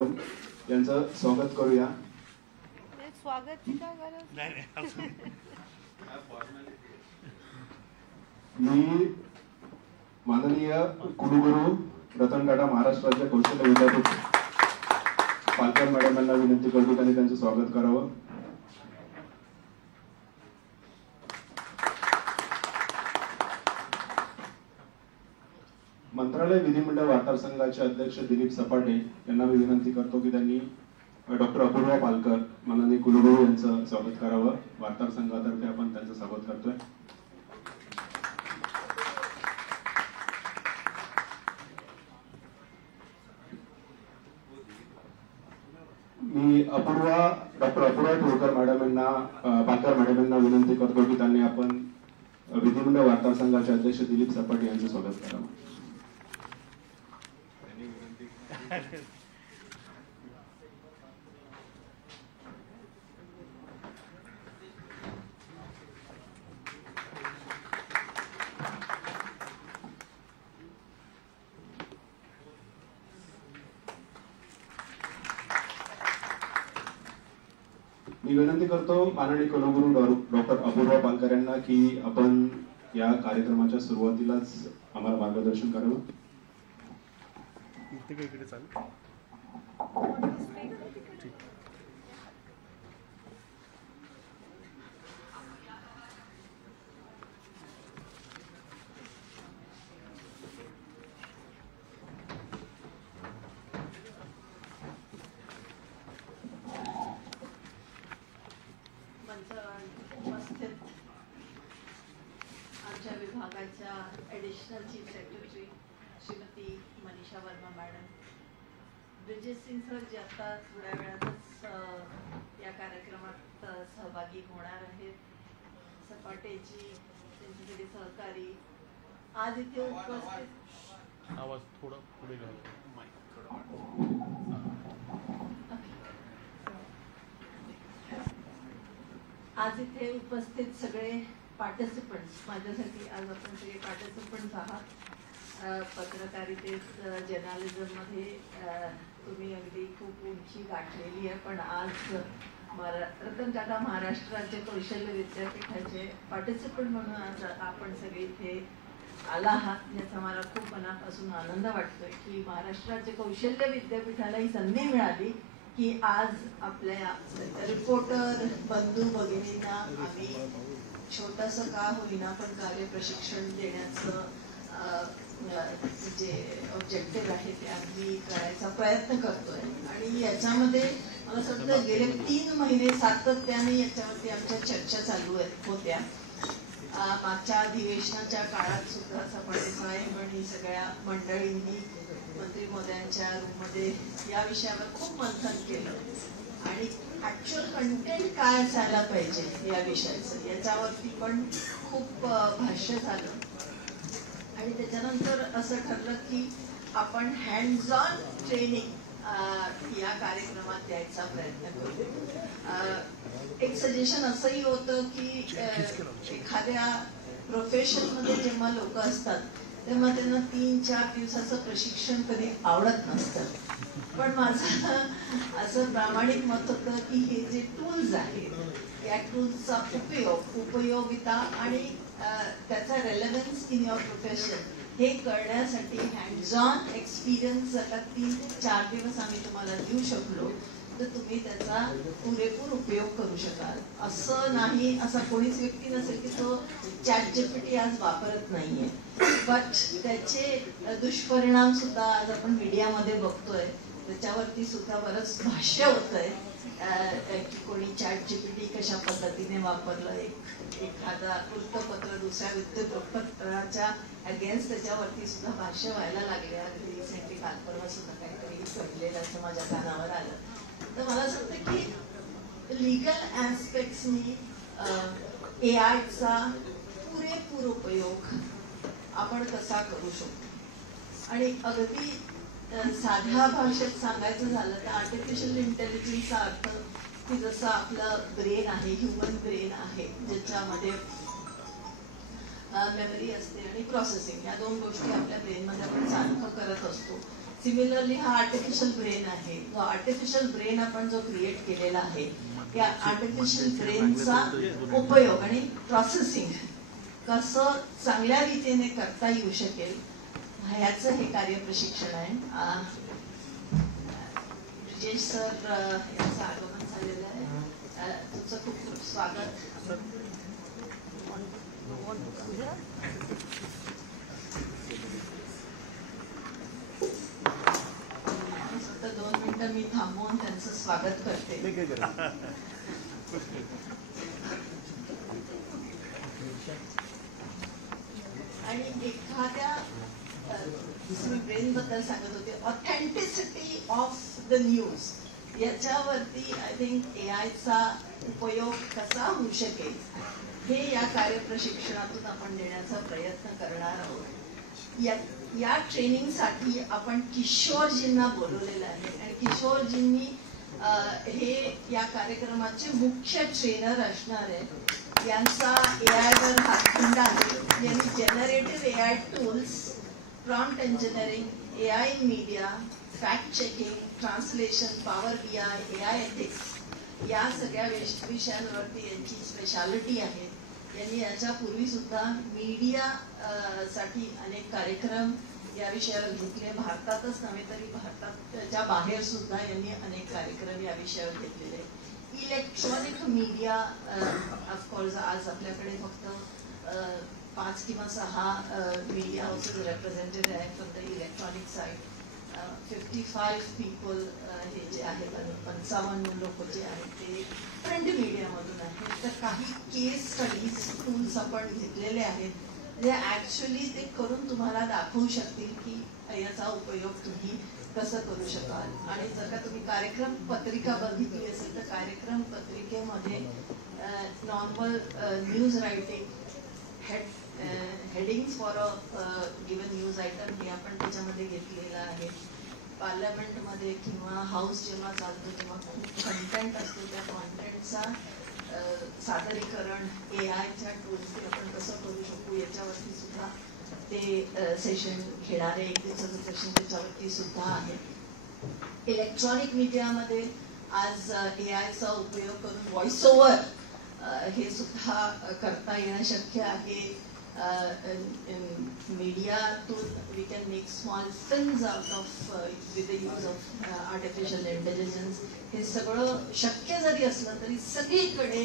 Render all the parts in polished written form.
यांचं स्वागत करूया. स्वागत मी माननीय कुलगुरू रतन टाटा महाराष्ट्र राज्य कौशल्य विद्यापीठ पालकर मॅडम यांना विनंती करतो त्यांनी त्यांचं स्वागत करावं. मंत्रालय विधिमंडळ वार्ताहर संघाचे अध्यक्ष दिलीप सपाटे यांना मी विनंती करतो की त्यांनी डॉक्टर अपूर्वा पालकर माननीय कुलगुरू यांचं स्वागत करावं. वार्ताहर संघातर्फे आपण त्यांचं स्वागत करतोय. मी डॉक्टर अपूर्वा टोळकर मॅडम यांना पालकर मॅडम यांना विनंती करतो की त्यांनी आपण विधिमंडळ वार्ताहर संघाचे अध्यक्ष दिलीप सपाटे यांचं स्वागत करावं. मी विनंती करतो माननीय कुलगुरू डॉक्टर अपूर्वा पालकर यांना की आपण या कार्यक्रमाच्या सुरुवातीलाच आम्हाला मार्गदर्शन करावं. इकडे चालेल. आमच्या विभागाच्या additional chief secretary Shrimati Manisha Verma madam, Brijesh Singh sir जे आता थोड्या वेळातच या कार्यक्रमात सहभागी होणार आहेत, सपाटेजी त्यांचे सगळे सहकारी, आज इथे उपस्थित आवाज थोडा पुढे घ्या. आज इथे उपस्थित सगळे पार्टिसिपंट्स, माझ्यासाठी आज आपण सगळे पार्टिसिपंट्स आहात. पत्रकारितेत जर्नलिझममध्ये तुम्ही अगदी खूप उंची गाठलेली आहे, पण आज रतन टाटा महाराष्ट्र राज्य कौशल्य विद्यापीठाचे पार्टिसिपंट म्हणून आज आपण सगळे इथे आला आहात. याचा मला खूप मनापासून आनंद वाटतोय की महाराष्ट्र राज्य कौशल्य विद्यापीठाला ही संधी मिळाली की आज आपल्या रिपोर्टर बंधू भगिनींना आम्ही छोटंसं का होईना पण कार्य प्रशिक्षण देण्याचं जे ऑब्जेक्टिव्ह आहे ते आम्ही करायचा प्रयत्न करतोय. आणि याच्यामध्ये मला असं वाटतं गेले 3 महिने सातत्याने याच्यावरती आमच्या चर्चा चालू होत्या. मागच्या अधिवेशनाच्या काळात सुद्धा सपाटे साहेब आणि सगळ्या मंडळींनी मंत्री महोदयांच्या रूममध्ये या विषयावर खूप मंथन केलं आणि ऍक्च्युअल कंटेंट काय असायला पाहिजे या विषयाचं याच्यावरती पण खूप भाष्य झालं. आणि त्याच्यानंतर असं ठरलं की आपण हँड्स ऑन ट्रेनिंग या कार्यक्रमात द्यायचा प्रयत्न करू. एक सजेशन असंही होतं की एखाद्या प्रोफेशनमध्ये जेव्हा लोक असतात तेव्हा त्यांना 3-4 दिवसाचं प्रशिक्षण कधी आवडत नसतं, पण माझं असं प्रामाणिक मत होतं की हे जे टूल्स आहेत या टूल्सचा उपयोगिता आणि त्याचा रेलेव्हन्स इन युअर प्रोफेशन हे कळण्यासाठी हँड्स ऑन एक्सपिरियन्स जर 3 ते 4 दिवस आम्ही तुम्हाला देऊ शकलो तर तुम्ही त्याचा पुरेपूर उपयोग करू शकाल. असं नाही, असा कोणीच व्यक्ती नसेल की तो ChatGPT आज वापरत नाहीये, बट त्याचे दुष्परिणाम सुद्धा आज आपण मीडियामध्ये बघतोय. त्याच्यावरती सुद्धा बरंच भाष्य होतंय की कोणी ChatGPT कशा पद्धतीने वापरलं. एखादा वृत्तपत्र दुसऱ्या वृत्तपत्राच्या अगेन्स्ट त्याच्यावरती सुद्धा भाष्य व्हायला लागले. अगदी रिसेंटली कालपर्वा सुद्धा काहीतरी घडलेलं असं माझ्या कानावर आलं. तर मला असं वाटतं की लिगल ऍस्पेक्ट्सनी AI-चा पुरेपूर उपयोग आपण कसा करू शकतो. आणि अगदी साध्या भाषेत सांगायचं झालं तर आर्टिफिशियल इंटेलिजन्सचा अर्थ की जसं आपलं ब्रेन आहे, ह्युमन ब्रेन आहे, ज्याच्यामध्ये मेमरी असते आणि प्रोसेसिंग, या 2 गोष्टी आपल्या ब्रेनमध्ये आपण सारखं करत असतो. सिमिलरली हा आर्टिफिशियल ब्रेन आहे. जो आर्टिफिशियल ब्रेन आपण जो क्रिएट केलेला आहे, त्या आर्टिफिशियल ब्रेनचा उपयोग आणि प्रोसेसिंग कसं चांगल्या रीतीने करता येऊ शकेल ह्याचं हे कार्यप्रशिक्षण आहे. ब्रिजेश सर यांचं आगमन झालेलं आहे. तुमचं खूप खूप स्वागत. फक्त 2 मिनिटं मी थांबवून त्यांचं स्वागत करते. आणि एखाद्या मी ब्रेन बद्दल सांगत होते, ऑथेंटिसिटी ऑफ द न्यूज याच्यावरती आय थिंक एआयचा उपयोग कसा होऊ शकेल हे या कार्यप्रशिक्षणातून आपण देण्याचा प्रयत्न करणार आहोत. या ट्रेनिंगसाठी आपण किशोरजींना बोलवलेलं आहे आणि किशोरजींनी हे या कार्यक्रमाचे मुख्य ट्रेनर असणार आहेत. यांचा एआय वर हातखंडा आहे. यांनी generative AI tools, prompt engineering, AI media, fact checking, translation, power BI, AI ethics या सगळ्या विषयांवरती यांची स्पेशालिटी आहे. यांनी याच्यापूर्वी सुद्धा मीडिया साठी अनेक कार्यक्रम या विषयावर घेतले. भारतातच नव्हे तरी भारताच्या बाहेर सुद्धा यांनी अनेक कार्यक्रम या विषयावर घेतलेले. इलेक्ट्रॉनिक मीडिया ऑफकोर्स आज आपल्याकडे फक्त 5 किंवा 6 मीडिया हाऊसेस रिप्रेझेंटेड आहे from the electronic side. 55 people हे जे आहेत आणि 55 लोक जे आहेत ते प्रिंट मीडियामधून आहेत. तर काही केस स्टडीज टूल्स आपण घेतलेले आहेत जे ऍक्च्युली ते करून तुम्हाला दाखवू शकतील की याचा उपयोग तुम्ही कसं करू शकाल. आणि जर का तुम्ही कार्यक्रम पत्रिका बघितली असेल तर कार्यक्रम पत्रिकेमध्ये normal news writing, headings for a given news item हे आपण त्याच्यामध्ये घेतलेलं आहे. पार्लमेंटमध्ये किंवा हाऊस जेव्हा चालतो तेव्हा खूप कंटेंट असतो. त्या कॉन्टेंटचा सादरीकरण एआयच्या टूल्सने आपण कसं करू शकू याच्यावरती सुद्धा ते सेशन घेणारे एक दिवसाचं सेशन त्याच्यावरती सुद्धा आहे. इलेक्ट्रॉनिक मीडियामध्ये आज एआयचा उपयोग करून व्हॉइस ओव्हर हे सुद्धा करता येणं शक्य आहे. मीडियातून we can make small films out of with the use of artificial intelligence. हे सगळं शक्य जरी असलं तरी सगळीकडे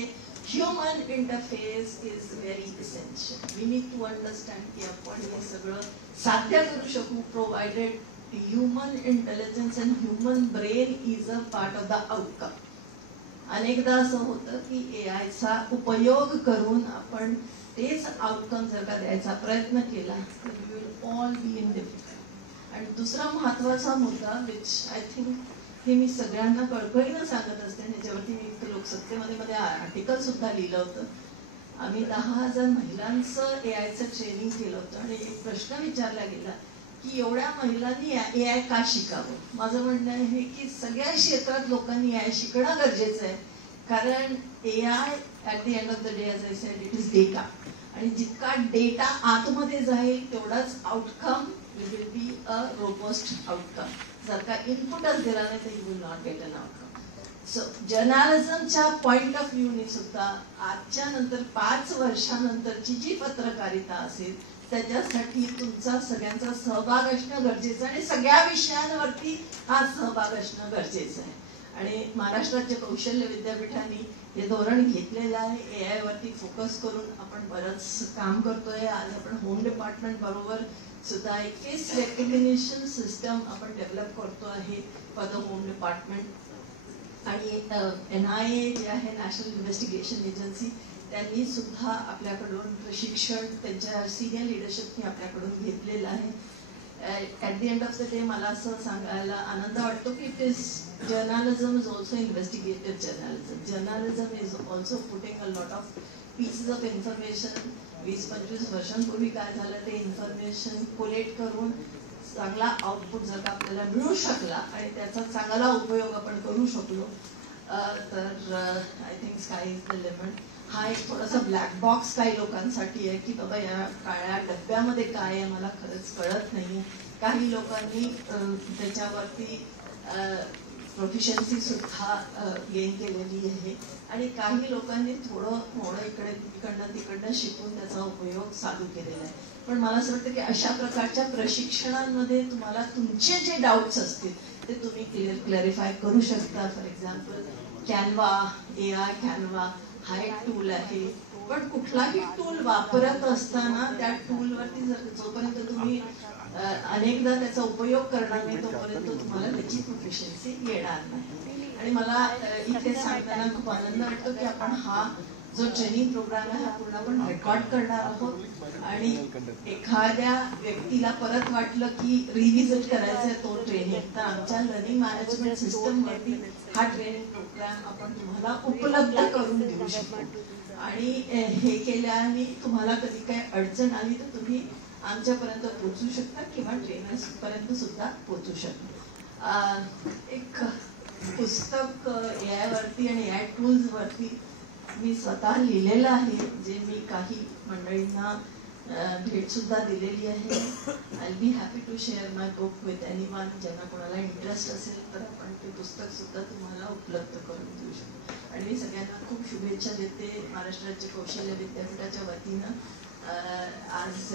human interface is very essential. We need to understand की आपण हे सगळं साध्य करू शकू provided human intelligence and human brain is a part of the outcome. अनेकदा असं होतं की एआयचा उपयोग करून आपण तेच आउटकम जर का द्यायचा प्रयत्न केला तर we will all be in difficult. आणि दुसरा महत्वाचा मुद्दा विच आय थिंक हे मी सगळ्यांना कळकळीनं सांगत असते. त्याच्यावरती मी लोकसत्तेमध्ये आर्टिकल सुद्धा लिहिलं होतं. आम्ही 10,000 महिलांचं एआयचं ट्रेनिंग केलं होतं आणि एक प्रश्न विचारला गेला की एवढ्या महिलांनी एआय का शिकावं. माझं म्हणणं आहे की सगळ्या क्षेत्रात लोकांनी एआय शिकणं गरजेचं आहे. कारण AI at the end of the day as I said it is data. आणि जितका डेटा आतमध्ये जाईल तेवढाच outcome will be a robust outcome. जर का इनपुटच दिला नाही तर you will not get an outcome. So जर्नालिझमच्या पॉइंट ऑफ व्ह्यूने सुद्धा आजच्या नंतर 5 वर्षानंतरची जी पत्रकारिता असेल त्याच्यासाठी तुमचा सगळ्यांचा सहभाग असणं गरजेचं आहे आणि सगळ्या विषयांवरती हा सहभाग असणं गरजेचं आहे. आणि महाराष्ट्राच्या कौशल्य विद्यापीठाने हे धोरण घेतलेलं आहे. एआय वरती फोकस करून आपण बरंच काम करतोय. आज आपण होम डिपार्टमेंट बरोबर सुद्धा एक फेस रेकग्निशन सिस्टम आपण डेव्हलप करतो आहे फॉर द होम डिपार्टमेंट. आणि NIA जे आहे नॅशनल इन्व्हेस्टिगेशन एजन्सी त्यांनी सुद्धा आपल्याकडून प्रशिक्षण त्यांच्या सिनियर लिडरशिपने आपल्याकडून घेतलेलं आहे. At the end of the day मला असं सांगायला आनंद वाटतो की it is journalism is also investigative journalism. Journalism is also putting a lot of pieces of information. 20-25 वर्षांपूर्वी काय झालं ते इन्फॉर्मेशन कोलेक्ट करून चांगला आउटपुट जर का आपल्याला मिळू शकला आणि त्याचा चांगला उपयोग आपण करू शकलो तर I think sky is the limit. हा एक थोडासा ब्लॅक बॉक्स काही लोकांसाठी आहे की बाबा या काळ्या डब्यामध्ये काय आहे मला खरंच कळत नाही. काही लोकांनी त्याच्यावरती प्रोफिशियन्सी सुद्धा गेन केलेली आहे आणि काही लोकांनी थोडं इकडनं तिकडनं शिकून त्याचा उपयोग चालू केलेला आहे. पण मला असं वाटतं की अशा प्रकारच्या प्रशिक्षणांमध्ये तुम्हाला तुमचे जे डाऊट्स असतील ते तुम्ही क्लॅरिफाय करू शकता. For example Canva, AI Canva हा एक टूल आहे, पण कुठलाही टूल वापरत असताना त्या टूलवरती जोपर्यंत तुम्ही अनेकदा त्याचा उपयोग करणार नाही तोपर्यंत तुम्हाला त्याची प्रोफिशियन्सी येणार नाही. आणि मला इथे सांगताना खूप आनंद वाटतो की आपण हा जो ट्रेनिंग प्रोग्राम आहे हा पूर्ण आपण रेकॉर्ड करणार आहोत आणि एखाद्या व्यक्तीला परत वाटलं की रिव्हिजिट करायचंय तो ट्रेनिंग, तर आमच्या लर्निंग मॅनेजमेंट सिस्टम वरती हा ट्रेनिंग प्रोग्राम आपण तुम्हाला उपलब्ध करून देऊ शकतो. आणि हे केल्याने तुम्हाला कधी काही अडचण आली तर तुम्ही आमच्यापर्यंत पोहोचू शकता किंवा ट्रेनर्स पर्यंत सुद्धा पोहोचू शकता. एक पुस्तक AI वरती आणि AI टूल्स वरती मी स्वतः लिहिलेलं आहे, जे मी काही मंडळींना भेट सुद्धा दिलेली आहे. I be happy to share my book with anyone. ज्यांना कोणाला इंटरेस्ट असेल तर आपण ते पुस्तक सुद्धा तुम्हाला उपलब्ध करून देऊ शकतो. आणि मी सगळ्यांना खूप शुभेच्छा देते. महाराष्ट्र राज्य कौशल्य विद्यापीठाच्या वतीनं आज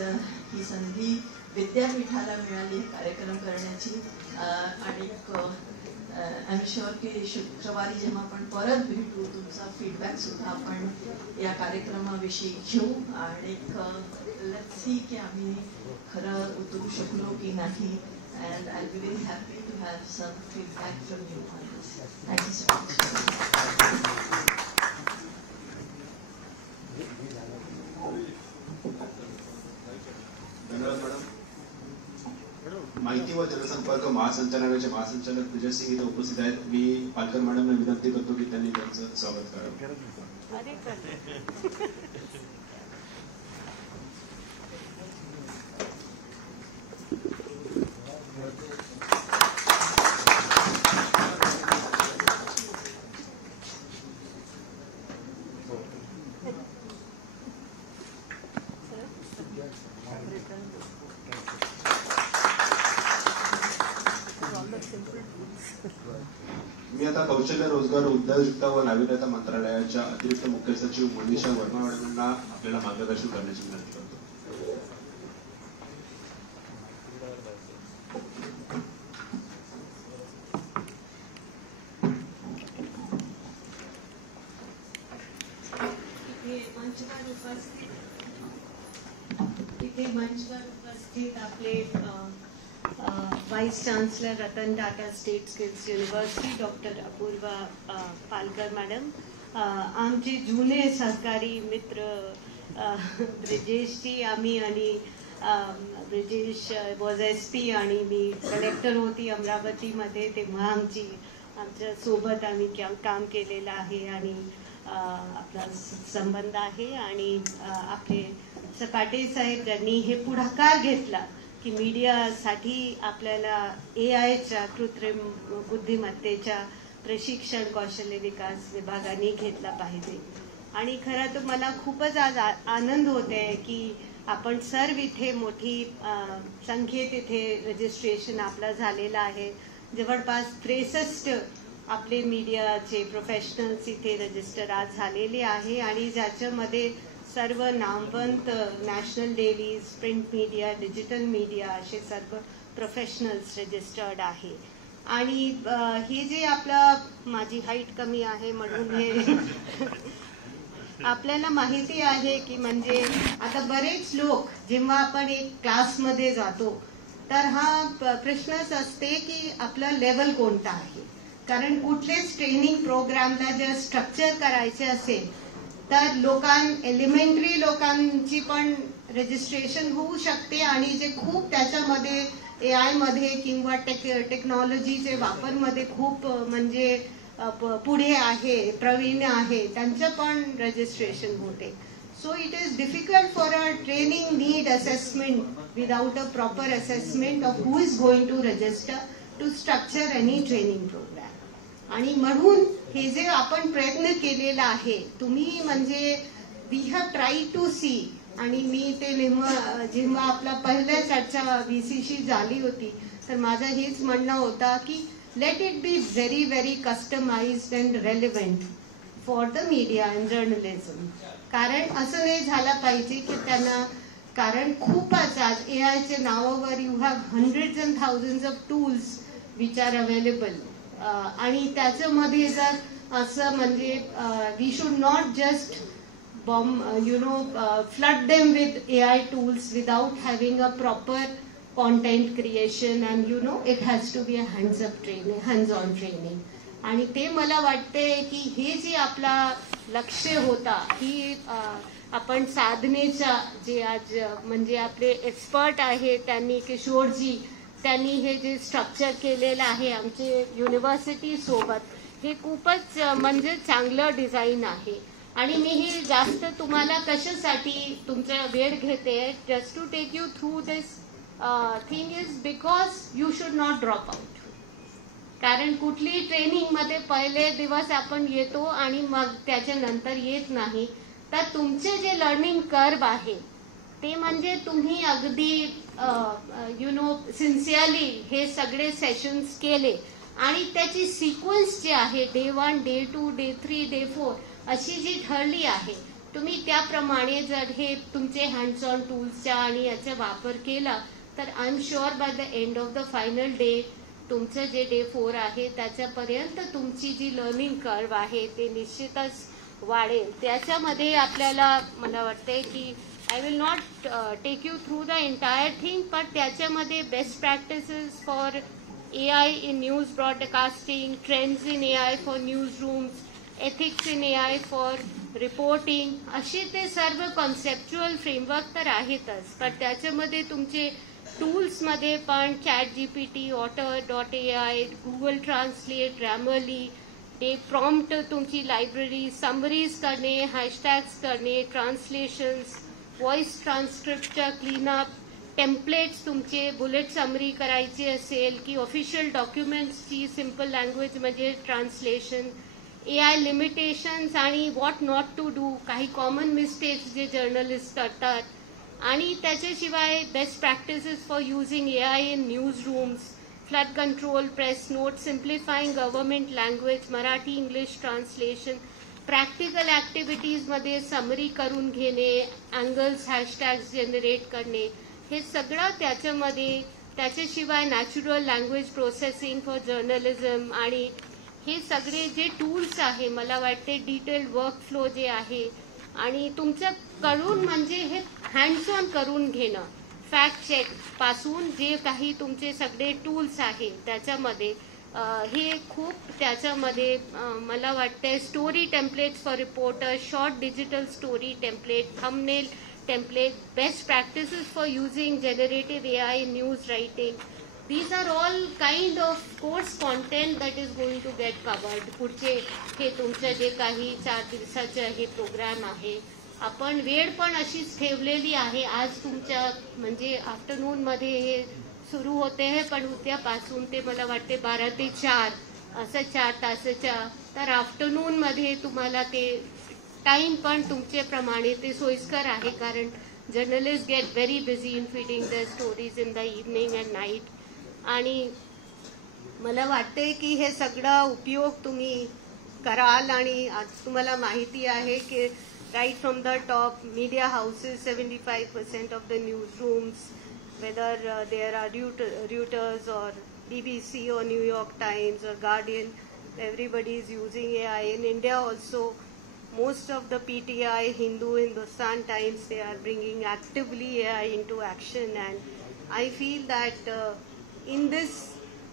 ही संधी विद्यापीठाला मिळाली कार्यक्रम करण्याची. आणि आय एम शुअर की शुक्रवारी जेव्हा आपण परत भेटू तुमचा फीडबॅक सुद्धा आपण या कार्यक्रमाविषयी घेऊ आणि लेट्स सी की आम्ही खरं उतरू शकलो की नाही. And I be very happy to have some feedback from you on this. Thank you so much. धन्यवाद मॅडम. माहिती व जनसंपर्क महासंचालनालयाचे महासंचालक विजय सिंग इथे उपस्थित आहेत. मी पालकर मॅडमना विनंती करतो की त्यांनी त्यांचं स्वागत करावं. मी आता कौशल्य रोजगार उद्योजकता व नाविन्यता मंत्रालयाच्या अतिरिक्त मुख्य सचिव मनीषा वर्मा मॅडमांना आपल्याला मार्गदर्शन करण्याची विनंती करतो. मंचवर उपस्थित आपले vice chancellor Ratan Tata state skills university doctor Apoorva Palkar madam, आमचे जुने सहकारी मित्र ब्रिजेशजी, आम्ही आणि ब्रिजेश वॉज SP आणि मी कलेक्टर होती अमरावतीमध्ये, तेव्हा आमच्या सोबत आम्ही काम केलेलं आहे आणि आपला संबंध आहे. आणि आपले सपाटे साहेब यांनी हे पुढाकार घेतला की मीडियासाठी आपल्याला AIच्या कृत्रिम बुद्धिमत्तेच्या प्रशिक्षण कौशल्य विकास विभागाने घेतला पाहिजे. आणि खरं तर मला खूपच आज आनंद होते की आपण सर्व इथे मोठी संख्येत इथे रजिस्ट्रेशन आपलं झालेलं आहे. जवळपास 63 आपले मीडियाचे प्रोफेशनल्स इथे रजिस्टर आज झालेले आहे आणि ज्याच्यामध्ये सर्व नामवंत national dailies, print media, digital media असे सर्व प्रोफेशनल्स रजिस्टर्ड आहे. आणि हे जे आपलं माझी हाईट कमी आहे म्हणून हे आपल्याला माहिती आहे की म्हणजे आता बरेच लोक जेव्हा आपण एक क्लासमध्ये जातो तर हा प्रश्नच असते की आपलं लेवल कोणता आहे. कारण कुठलेच ट्रेनिंग प्रोग्रामला जर स्ट्रक्चर करायचे असेल तर एलिमेंटरी लोकांची पण रजिस्ट्रेशन होऊ शकते आणि जे खूप त्याच्यामध्ये AI मध्ये किंवा टेक्नॉलॉजीचे वापरमध्ये खूप म्हणजे पुढे आहे, प्रवीण आहे, त्यांचं पण रजिस्ट्रेशन होते. So it is difficult for a training need assessment without a proper assessment of who is going to register to structure any training programme. आणि म्हणून हे जे आपण प्रयत्न केलेला आहे, तुम्ही म्हणजे we have try to see आणि मी ते जेव्हा आपला पहिल्या चर्चा VCशी झाली होती तर माझं हेच म्हणणं होतं की let it be very very customised and relevant for the media and journalism. कारण असं नाही झालं पाहिजे की त्यांना, कारण खूपच आज AIच्या नावावर you have hundreds and thousands of tools which are available. आणि त्याच्यामध्ये जर असं म्हणजे we should not just flood them with AI tools without having a proper content creation, and it has to be a hands-on training. आणि ते मला वाटते की हे जे आपला लक्ष्य होता की आपण साधनेच्या जे आज म्हणजे आपले एक्सपर्ट आहे त्यांनी, किशोरजी त्यांनी हे जे स्ट्रक्चर केलेलं आहे आमचे युनिव्हर्सिटी सोबत, हे खूपच म्हणजे चांगलं डिझाईन आहे. आणि मी ही जास्त तुम्हाला कशासाठी तुमचा वेळ घेते, just to take you through this thing is because you should not drop out. कारण कुठली ट्रेनिंगमध्ये पहिले दिवस आपण येतो आणि मग त्याच्यानंतर येत नाही, तर तुमचे जे लर्निंग कर्व आहे ते म्हणजे तुम्ही अगदी सिन्सिअरली हे सगळे सेशन्स केले आणि त्याची सिक्वेन्स जी आहे डे 1, डे 2, डे 3, डे 4 अशी जी ठरली आहे, तुम्ही त्याप्रमाणे जर हे तुमचे हँड्स ऑन टूल्सचा आणि याचा वापर केला तर I am sure by the end of the final day तुमचं जे डे 4 आहे त्याच्यापर्यंत तुमची जी लर्निंग कर्व आहे ते निश्चितच वाढेल. त्याच्यामध्ये आपल्याला मला वाटते की I will not take you through the entire thing, पण त्याच्यामध्ये best practices for AI in news broadcasting, trends in AI for newsrooms, ethics in AI for reporting, असे ते सर्व कॉन्सेप्च्युअल फ्रेमवर्क तर आहेतच, पण त्याच्यामध्ये तुमचे टूल्समध्ये पण ChatGPT, Otter.ai, Google Translate, Grammarly, ते प्रॉम्प्ट तुमची लायब्ररी, समरीज करणे, हॅशटॅग्स करणे, ट्रान्सलेशन्स, व्हॉइस ट्रान्स्क्रिप्टच्या क्लीनअप, टेम्पलेट्स तुमचे बुलेट समरी करायची असेल की ऑफिशियल डॉक्युमेंट्सची सिम्पल लँग्वेज म्हणजे ट्रान्सलेशन, AI लिमिटेशन्स आणि व्हॉट नॉट टू डू, काही कॉमन मिस्टेक्स जे जर्नलिस्ट करतात, आणि त्याच्याशिवाय best practices for using AI in news rooms, flood control, press note, simplifying government language, Marathi English translation, practical ॲक्टिव्हिटीजमध्ये summary करून घेणे, अँगल्स, हॅशटॅग्स जनरेट करणे, हे सगळं त्याच्यामध्ये. त्याच्याशिवाय natural language processing for journalism, आणि हे सगळे जे टूल्स आहे मला वाटते डिटेल्ड वर्कफ्लो जे आहे आणि तुमचं करून म्हणजे हे हँड्स ऑन करून घेणं, फॅक्ट चेक पासून जे काही तुमचे सगळे टूल्स आहे त्याच्यामध्ये हे खूप त्याच्यामध्ये मला वाटते. Story templates for reporter, short digital story template, thumbnail template, best practices for using generative AI in news writing. These are all kind of course content that is going to get covered. पुढचे हे तुमचं जे काही 4 दिवसाचे हे programme आहे, आपण वेळ पण अशीच ठेवलेली आहे. आज तुमच्या म्हणजे आफ्टरनूनमध्ये हे सुरू होते आहे, पण उद्यापासून ते मला वाटते 12 ते 4 असं 4 तासाच्या, तर आफ्टरनूनमध्ये तुम्हाला ते टाइम पण तुमच्याप्रमाणे ते सोयीस्कर आहे, कारण journalist get very busy in feeding the stories in the evening and night. आणि मला वाटते की हे सगळं उपयोग तुम्ही कराल. आणि आज तुम्हाला माहिती आहे की right from the top media houses 75% of the news rooms, whether there are Reuters or BBC or New York Times or Guardian, everybody is using AI. In India also, most of the PTI, Hindu, Hindustan Times, they are bringing actively AI into action, and I feel that in this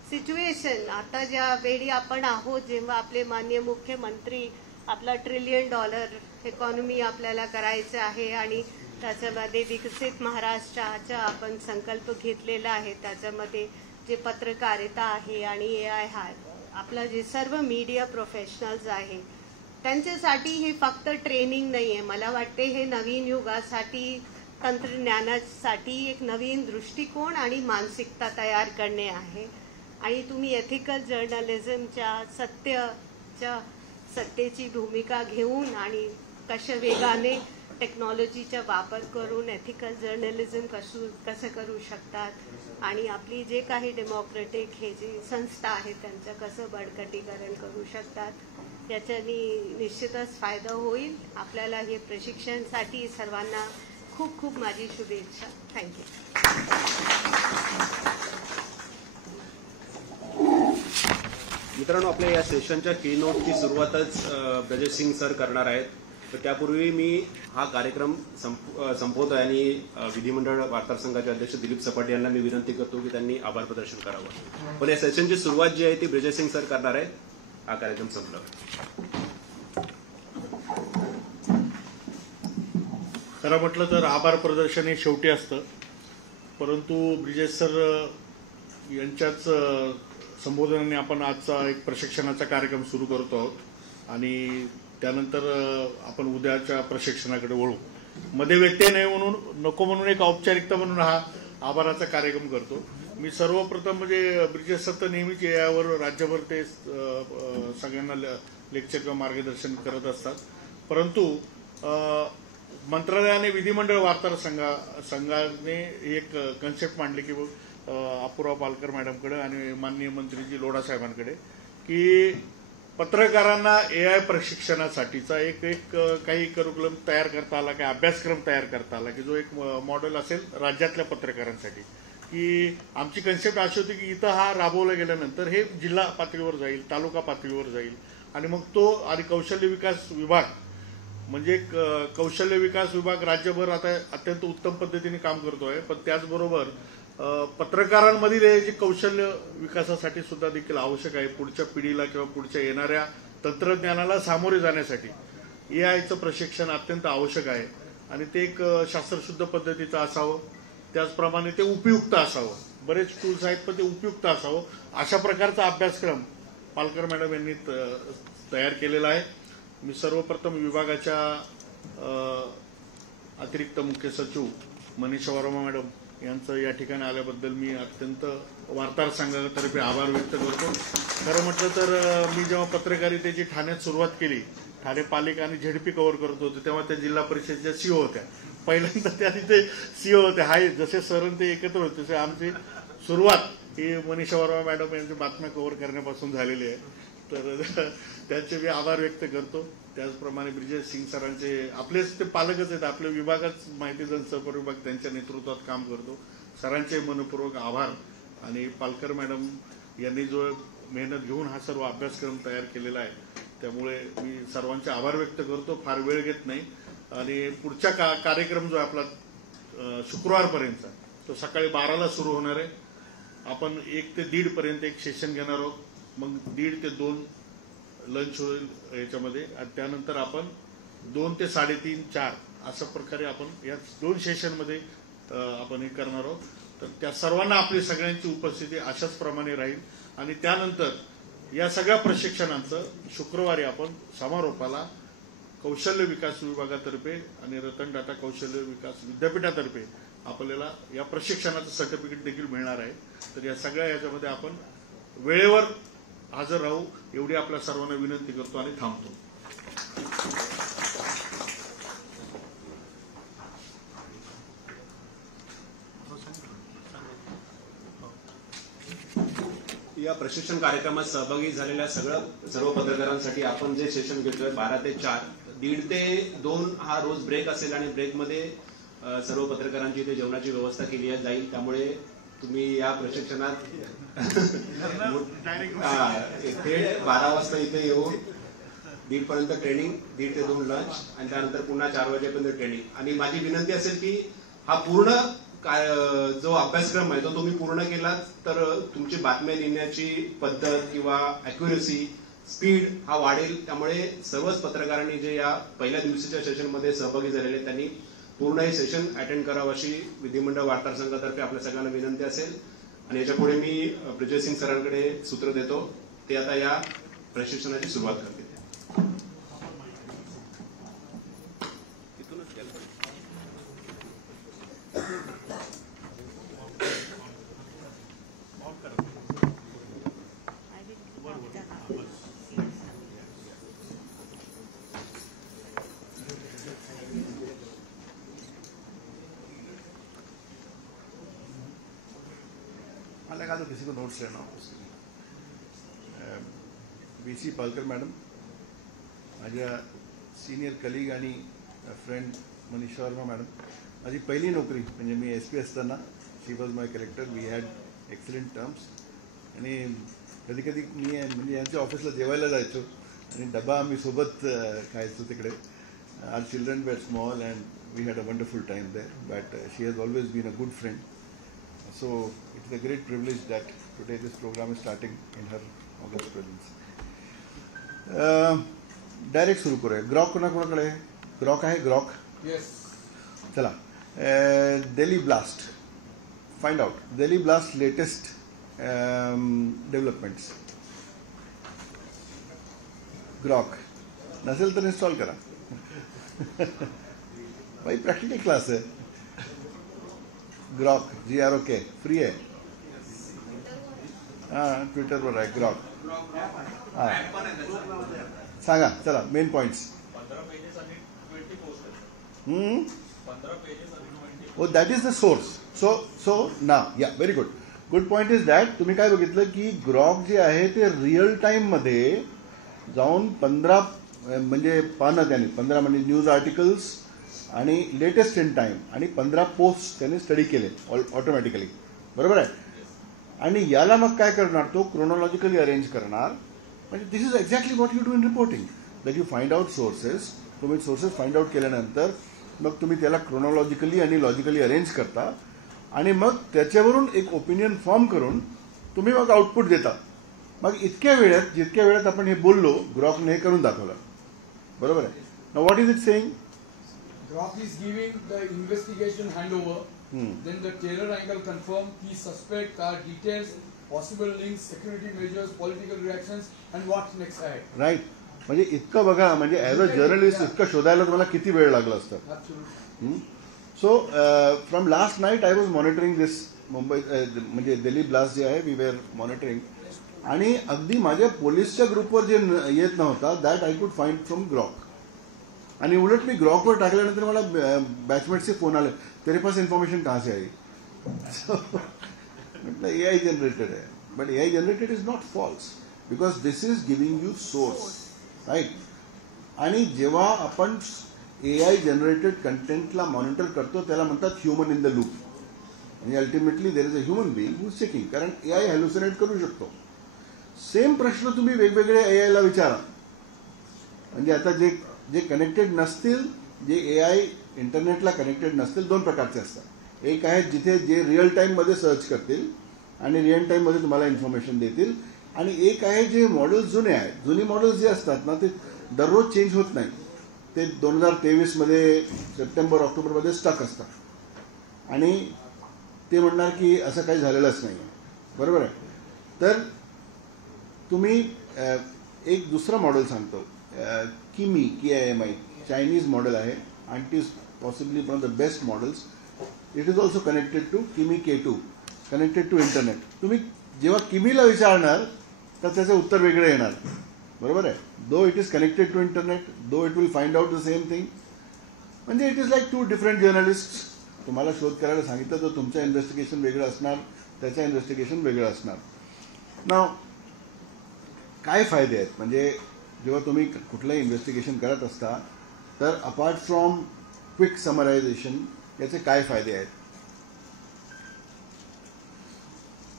situation, आता ज्या वेळी आपण आहोत, जेव्हा आपले माननीय मुख्यमंत्री आपला $1 ट्रिलियन इकॉनॉमी आपल्याला करायचं आहे आणि त्याच्यामध्ये विकसित महाराष्ट्राचा आपण संकल्प घेतलेला आहे, त्याच्यामध्ये जे पत्रकारिता आहे आणि AI हा आपला जे सर्व मीडिया प्रोफेशनल्स आहे त्यांच्यासाठी हे फक्त ट्रेनिंग नाही आहे. मला वाटते हे नवीन युगासाठी, तंत्रज्ञानासाठी एक नवीन दृष्टिकोन आणि मानसिकता तयार करणे आहे. आणि तुम्ही एथिकल जर्नलिझमच्या सत्तेची भूमिका घेऊन आणि कशा वेगाने टेक्नॉलॉजीचा वापर करून एथिकल जर्नलिझम कसं करू शकतात आणि आपली जे काही डेमोक्रेटिक हे जी संस्था आहे त्यांचं कसं बळकटीकरण करू शकतात याच्यानी निश्चितच फायदा होईल. आपल्याला हे प्रशिक्षणासाठी सर्वांना खूप खूप माझी शुभेच्छा. थँक्यू. मित्रांनो, आपल्या या सेशनच्या कीनोटची सुरुवातच ब्रजेश सिंग सर करणार आहेत. तर त्यापूर्वी मी हा कार्यक्रम संपवतोय आणि विधिमंडळ वार्ताहर संघाचे अध्यक्ष दिलीप सपाटे यांना मी विनंती करतो की त्यांनी आभार प्रदर्शन करावं. पण या सेशनची सुरुवात जी आहे ती ब्रजेश सिंग सर करणार आहेत. हा कार्यक्रम संपला. खरं म्हटलं तर आभार प्रदर्शन हे शेवटी असतं, परंतु ब्रिजेश सर यांच्याच संबोधनाने आपण आजचा एक प्रशिक्षणाचा कार्यक्रम सुरू करतो आहोत आणि त्यानंतर आपण उद्याच्या प्रशिक्षणाकडे वळू. मध्ये व्यत्यय नाही म्हणून नको म्हणून एक औपचारिकता म्हणून हा आभाराचा कार्यक्रम करतो. मी सर्वप्रथम म्हणजे ब्रिजेश सर तर नेहमीच यावर राज्यभर ते सगळ्यांना लेक्चर किंवा मार्गदर्शन करत असतात, परंतु मंत्रालयाने विधिमंडळ वार्ताहर संघाने एक कन्सेप्ट मांडली की अपूर्वा पालकर मॅडमकडे आणि माननीय मंत्रीजी लोढा साहेबांकडे की पत्रकारांना AI प्रशिक्षणासाठीचा एक काही करिक्युलम तयार करता आला, काही अभ्यासक्रम तयार करता आला की जो एक मॉडेल असेल राज्यातल्या पत्रकारांसाठी. की आमची कन्सेप्ट अशी होती की इथं हा राबवला गेल्यानंतर हे जिल्हा पातळीवर जाईल, तालुका पातळीवर जाईल आणि मग तो आणि कौशल्य विकास विभाग म्हणजे कौशल्य विकास विभाग राज्यभर आता अत्यंत उत्तम पद्धतीने काम करतोय, पण त्याचबरोबर पत्रकारांमधील जे कौशल्य विकासासाठी सुद्धा देखील आवश्यक आहे. पुढच्या पिढीला किंवा पुढच्या येणाऱ्या तंत्रज्ञानाला सामोरे जाण्यासाठी AIचं प्रशिक्षण अत्यंत आवश्यक आहे आणि ते एक शास्त्रशुद्ध पद्धतीचं असावं, त्याचप्रमाणे ते उपयुक्त असावं. बरेच टूल्स आहेत पण ते उपयुक्त असावं अशा प्रकारचा अभ्यासक्रम पालकर मॅडम यांनी तयार केलेला आहे. मी सर्वप्रथम विभागाच्या अतिरिक्त मुख्य सचिव मनीषा वर्मा मॅडम यांचं या ठिकाणी आल्याबद्दल मी अत्यंत वार्ताहर संघातर्फे आभार व्यक्त करतो. खरं म्हटलं तर मी जेव्हा पत्रकारितेची ठाण्यात सुरुवात केली, ठाणे पालिका आणि झेडपी कव्हर करत होते, तेव्हा त्या जिल्हा परिषदेच्या CO होत्या. पहिल्यांदा त्या तिथे CO होत्या. हाय जसे सर ते एकत्र होते तसे आमची सुरुवात ही मनीषा वर्मा मॅडम यांची बातम्या कव्हर करण्यापासून झालेली आहे. तर त्यांचे मी आभार व्यक्त करतो. त्याचप्रमाणे ब्रिजेश सिंग सरांचे आपलेच ते पालकच आहेत, आपले विभागच माहिती जनसंपर्क विभाग त्यांच्या नेतृत्वात काम करतो. सरांचे मनपूर्वक आभार. आणि पालकर मॅडम यांनी जो मेहनत घेऊन हा सर्व अभ्यासक्रम तयार केलेला आहे त्यामुळे मी सर्वांचे आभार व्यक्त करतो. फार वेळ घेत नाही आणि पुढचा कार्यक्रम जो आपला शुक्रवारपर्यंतचा तो सकाळी 12ला सुरू होणार आहे. आपण 1 ते 1:30 पर्यंत एक सेशन घेणार आहोत, मग 1:30 ते 2 लंच होईल याच्यामध्ये आणि त्यानंतर आपण 2 ते 3:30 4 अशा प्रकारे आपण या 2 सेशनमध्ये आपण हे करणार आहोत. तर त्या सर्वांना आपली सगळ्यांची उपस्थिती अशाच प्रमाणे राहील आणि त्यानंतर या सगळ्या प्रशिक्षणांचं शुक्रवारी आपण समारोपाला कौशल्य विकास विभागातर्फे आणि रतन टाटा कौशल्य विकास विद्यापीठातर्फे आपल्याला या प्रशिक्षणाचं सर्टिफिकेट देखील मिळणार आहे. तर या सगळ्या याच्यामध्ये आपण वेळेवर हजर राहू एवढी आपल्या सर्वांना विनंती करतो आणि थांबतो. या प्रशिक्षण कार्यक्रमात सहभागी झालेल्या सर्व पत्रकारांसाठी आपण जे सेशन घेतोय 12 ते 4, 1:30 ते 2 हा रोज ब्रेक असेल आणि ब्रेकमध्ये सर्व पत्रकारांची इथे जेवणाची व्यवस्था केली जाईल. त्यामुळे तुम्ही या प्रशिक्षणात थेट 12 वाजता इथे येऊन 1:30 पर्यंत ट्रेनिंग, 1:30 ते 2 लंच आणि त्यानंतर पुन्हा 4 वाजेपर्यंत ट्रेनिंग. आणि माझी विनंती असेल की हा पूर्ण जो अभ्यासक्रम आहे तो तुम्ही पूर्ण केलात तर तुमची बातम्या लिहिण्याची पद्धत किंवा अॅक्युरेसी, स्पीड हा वाढेल. त्यामुळे सर्वच पत्रकारांनी जे या पहिल्या दिवसाच्या सेशनमध्ये सहभागी झालेले त्यांनी पूर्ण हे सेशन अटेंड करावं अशी विधिमंडळ वार्ताहर संघातर्फे आपल्या सगळ्यांना विनंती असेल. आणि याच्या पुढे मी ब्रिजेश सिंग सरांकडे सूत्र देतो, ते आता या प्रशिक्षणाची सुरुवात करतील. लगा दो किसी को नोट्स लेना हो VC पालकर मॅडम, माझ्या सिनियर कलीग आणि फ्रेंड मनीषा वर्मा मॅडम, माझी पहिली नोकरी म्हणजे मी SP असताना she was my collector. We had excellent terms आणि कधी कधी मी म्हणजे यांच्या ऑफिसला जेवायला जायचो आणि डबा आम्ही सोबत खायचो तिकडे. Our children were small and we had a wonderful time there, but she has always been a good friend. So it is a great privilege that today this program is starting in her august presence. Direct सुरू करूया. Grok कोणाकोणाकडे? Grok आहे. Grok yes. चला. Delhi blast, find out Delhi blast latest developments. Grok नसेल तर install करा. भाई practical class आहे. ग्रॉक GROK फ्री आहे. हां ट्विटरवर आहे ग्रॉक. हां सांगा चला main points. Oh that is the source. So ना या very good. Good point is that तुम्ही काय बघितलं की ग्रॉक जे आहे ते रिअल टाईममध्ये जाऊन 15 म्हणजे पानं त्यांनी 15 म्हणजे न्यूज आर्टिकल्स आणि लेटेस्ट इन टाईम आणि 15 पोस्ट त्यांनी स्टडी केले ऑटोमॅटिकली. बरोबर आहे. आणि याला मग काय करणार तो क्रोनॉलॉजिकली अरेंज करणार. म्हणजे this is exactly what you do in reporting, that you find out sources. तुम्ही सोर्सेस फाइंड आउट केल्यानंतर मग तुम्ही त्याला क्रोनॉलॉजिकली आणि लॉजिकली अरेंज करता आणि मग त्याच्यावरून एक ओपिनियन फॉर्म करून तुम्ही मग आउटपुट देता. मग जितक्या वेळात आपण हे बोललो ग्रॉकने हे करून दाखवलं. बरोबर आहे. Now what is it saying? Grok is giving the investigation handover. Then the terror angle confirm, key suspect, car details, possible links, security measures, political reactions, and what's next ahead. Right. म्हणजे इतकं बघा म्हणजे as a journalist इतकं शोधायला तुम्हाला किती वेळ लागला असता. Absolutely. So from last night I was monitoring this Mumbai म्हणजे दिल्ली ब्लास्ट जे आहे वी वेअर मॉनिटरिंग. आणि अगदी माझ्या पोलीसच्या ग्रुपवर जे येत नव्हता that I could find from Grok. आणि उलट मी ग्रॉकवर टाकल्यानंतर मला बॅचमेट्सचे फोन आले, तेरे पास इन्फॉर्मेशन कहाँ से आई? म्हटलं AI जनरेटेड आहे. But AI generated is not false because this is giving you source. Right. आणि जेव्हा आपण AI जनरेटेड कंटेंटला मॉनिटर करतो त्याला म्हणतात ह्युमन इन द लूप. म्हणजे ultimately there is a human being who is checking. कारण AI hallucinate करू शकतो. सेम प्रश्न तुम्ही वेगवेगळे AIला विचारा. म्हणजे आता जे कनेक्टेड नसतील, जे AI इंटरनेटला कनेक्टेड नसतील, 2 प्रकारचे असतात. एक आहे जिथे जे रिअल टाईममध्ये सर्च करतील आणि रिअल टाईममध्ये तुम्हाला इन्फॉर्मेशन देतील. आणि एक आहे जे मॉडेल्स जुने आहेत. जुनी मॉडेल्स जे असतात ना ते दररोज चेंज होत नाही. ते 2023मध्ये सप्टेंबर ऑक्टोबरमध्ये स्टक असतात आणि ते म्हणणार की असं काही झालेलंच नाही आहे. बरोबर आहे. तर तुम्ही एक दुसरं मॉडेल सांगतो किमी KIMI चायनीज मॉडेल आहे आणि it is possibly one of the best models. It is also connected to Kimi K2 connected to internet. तुम्ही जेव्हा किमीला विचारणार तर त्याचं उत्तर वेगळं येणार. बरोबर आहे. Though it is connected to internet though it will find out the same thing. म्हणजे it is like 2 different journalist. तुम्हाला शोध करायला सांगितलं तर तुमचं इन्व्हेस्टिगेशन वेगळं असणार, त्याचं इन्व्हेस्टिगेशन वेगळं असणार. नाव काय फायदे आहेत म्हणजे जेव्हा तुम्ही कुठलंही इन्व्हेस्टिगेशन करत असता तर अपार्ट फ्रॉम क्विक समरायझेशन याचे काय फायदे आहेत?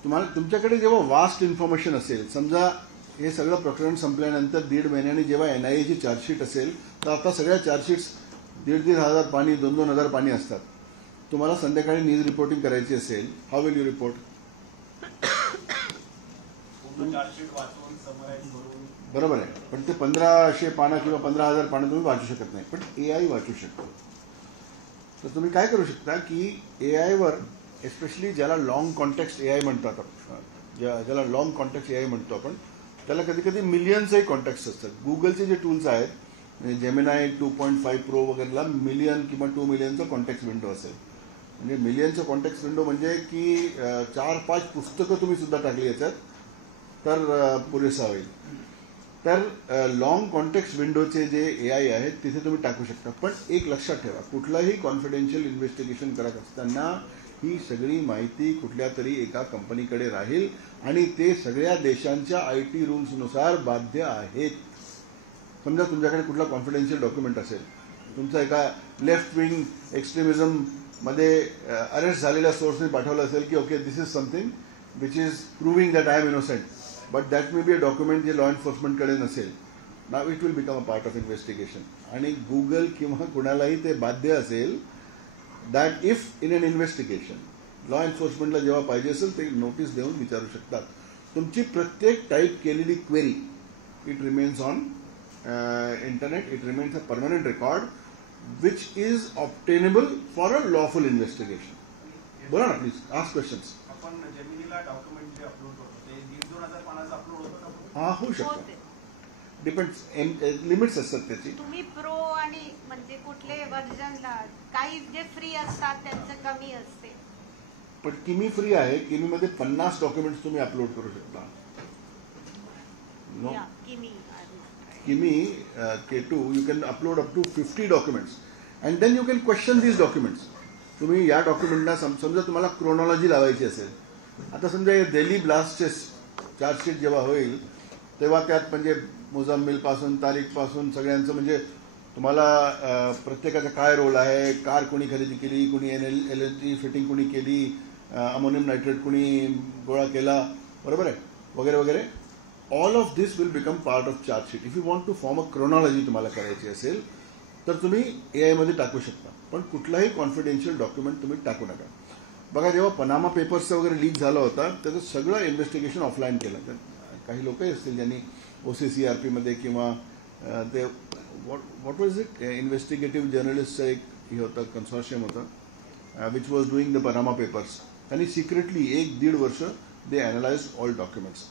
तुम्हाला तुमच्याकडे जेव्हा वास्ट इन्फॉर्मेशन असेल, समजा हे सगळं प्रकरण संपल्यानंतर 1.5 महिन्यांनी जेव्हा NIAची चार्जशीट असेल तर आता सगळ्या चार्जशीट्स 1,500 हजार पानी 2,000 हजार पानी असतात. तुम्हाला संध्याकाळी न्यूज रिपोर्टिंग करायची असेल, हाऊ विल यू रिपोर्ट? बरोबर आहे. पण ते 1500 पानं किंवा 15,000 पानं तुम्ही वाचू शकत नाही, पण AI वाचू शकतो. तर तुम्ही काय करू शकता की AIवर एस्पेशली ज्याला लॉंग कॉन्टेक्स्ट AI म्हणतो आपण, ज्याला लॉंग कॉन्टेक्स्ट AI म्हणतो आपण, त्याला कधी कधी मिलियन्सही कॉन्टॅक्ट्स असतात. गुगलचे जे टूल्स आहेत म्हणजे जेमिनाय 2.5 Pro वगैरेला मिलियन किंवा 2 मिलियनचा कॉन्टॅक्ट विंडो असेल. म्हणजे मिलियनचं कॉन्टॅक्ट विंडो म्हणजे की 4-5 पुस्तकं तुम्ही सुद्धा टाकली याच्यात तर पुरेसा होईल. तर लॉंग कॉन्टेक्स्ट विंडोचे जे AI आहेत तिथे तुम्ही टाकू शकता. पण एक लक्षात ठेवा, कुठलाही कॉन्फिडेन्शियल इन्व्हेस्टिगेशन करत असताना ही सगळी माहिती कुठल्या तरी एका कंपनीकडे राहील आणि ते सगळ्या देशांच्या IT रूल्सनुसार बाध्य आहेत. समजा तुमच्याकडे कुठला कॉन्फिडेन्शियल डॉक्युमेंट असेल, तुमचा एका लेफ्ट विंग एक्स्ट्रीमिझम मध्ये अरेस्ट झालेल्या सोर्सने पाठवलं असेल की okay this is something which is proving that I am innocent, but that may be a document जे लॉ एन्फोर्समेंटकडे नसेल. Now it will become a part of investigation. आणि गुगल किंवा कुणालाही ते बाध्य असेल that if in an investigation law एन्फोर्समेंटला जेव्हा पाहिजे असेल ते नोटीस देऊन विचारू शकतात. तुमची प्रत्येक टाईप केलेली query it remains on internet, it remains a permanent record which is obtainable for a lawful investigation. बोला ना प्लीज, आस्क क्वेश्चन्स. आपण जेमिनीला डॉक्युमेंट जे अपलोड करतो ते 1,500-2,000 पानाचं अपलोड होतं का? हा होऊ शकतो, डिपेंड्स, लिमिट्स असतात त्याची. तुम्ही प्रो आणि म्हणजे कुठले व्हर्जनला, काही जे फ्री असतात त्यांचं कमी असते. पण किमी फ्री आहे, किमीमध्ये 50 डॉक्युमेंट्स तुम्ही अपलोड करू शकता. No, Kimi K2 you can upload up to 50 documents and then you can question these documents. तुम्ही या डॉक्युमेंटला समजा तुम्हाला क्रोनॉलॉजी लावायची असेल, आता समजा हे दिल्ली ब्लास्टचे चार्जशीट जेव्हा होईल तेव्हा त्यात म्हणजे मुझम्मिलपासून तारीखपासून सगळ्यांचं म्हणजे तुम्हाला प्रत्येकाचा काय रोल आहे, कार कोणी खरेदी केली, कोणी LNG फिटिंग कोणी केली, अमोनियम नायट्रेट कोणी गोळा केला, बरोबर आहे, वगैरे वगैरे. All of this will become part of chargesheet. If you want to form a chronology तुम्हाला करायची असेल तर तुम्ही AI मध्ये टाकू शकता, पण कुठलाही कॉन्फिडेन्शियल डॉक्युमेंट तुम्ही टाकू नका. बघा, जेव्हा पनामा पेपर्सचं वगैरे लीक झालं होता त्याचं सगळं इन्व्हेस्टिगेशन ऑफलाईन केलं. तर काही लोकही असतील ज्यांनी OCCRP मध्ये किंवा ते व्हॉट वॉज इट, इन्व्हेस्टिगेटिव्ह जर्नलिस्टचं एक हे होतं, कन्सॉर्शियम होतं which was doing the Panama papers. त्यांनी सिक्रेटली 1-1.5 वर्ष दे अॅनलाइज ऑल डॉक्युमेंट्स.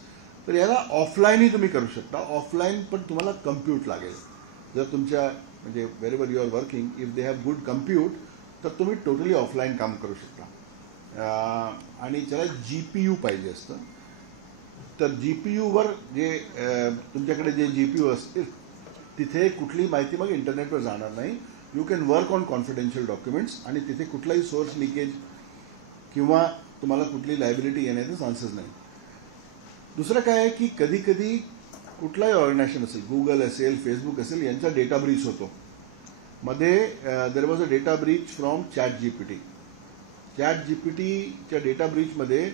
तर याला ऑफलाईनही तुम्ही करू शकता. ऑफलाईन पण तुम्हाला कम्प्यूट लागेल. जर तुमच्या म्हणजे wherever you are working, if they have good compute तर तुम्ही टोटली ऑफलाईन काम करू शकता. आणि त्याला GPU पाहिजे असतं. तर GPUवर जे तुमच्याकडे जे GPU असतील तिथे कुठली माहिती मग इंटरनेटवर जाणार नाही. You can work on confidential documents आणि तिथे कुठलाही सोर्स लिकेज किंवा तुम्हाला कुठली लायबिलिटी येण्याचे चान्सेस नाही. दुसरं काय आहे की कधी कधी कुठलाही ऑर्गनायझेशन असेल, गुगल असेल, फेसबुक असेल, यांचा डेटा ब्रीच होतो. मध्ये there was a data breach from ChatGPT. ChatGPTच्या डेटा ब्रीचमध्ये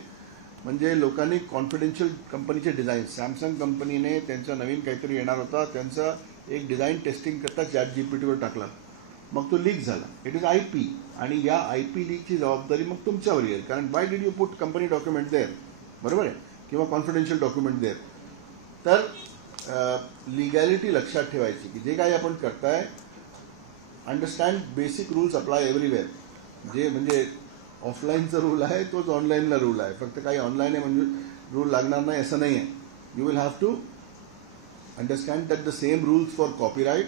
म्हणजे लोकांनी कॉन्फिडेन्शियल कंपनीचे डिझाईन, सॅमसंग कंपनीने त्यांचा नवीन काहीतरी येणार होता, त्यांचा एक डिझाईन टेस्टिंग करता ChatGPTवर टाकला, मग तो लीक झाला. इट इज IP आणि या IP लीकची जबाबदारी मग तुमच्यावर येईल. कारण why did you put company document there, बरोबर आहे, किंवा कॉन्फिडेन्शियल डॉक्युमेंट देअर. तर लिगॅलिटी लक्षात ठेवायची की जे काही आपण करताय, understand basic rules apply everywhere. जे म्हणजे ऑफलाईनचा रूल आहे तोच ऑनलाईनला रूल आहे. फक्त काही ऑनलाईन आहे म्हणजे रूल लागणार नाही असं नाही आहे. You will have to understand that the same rules for copyright,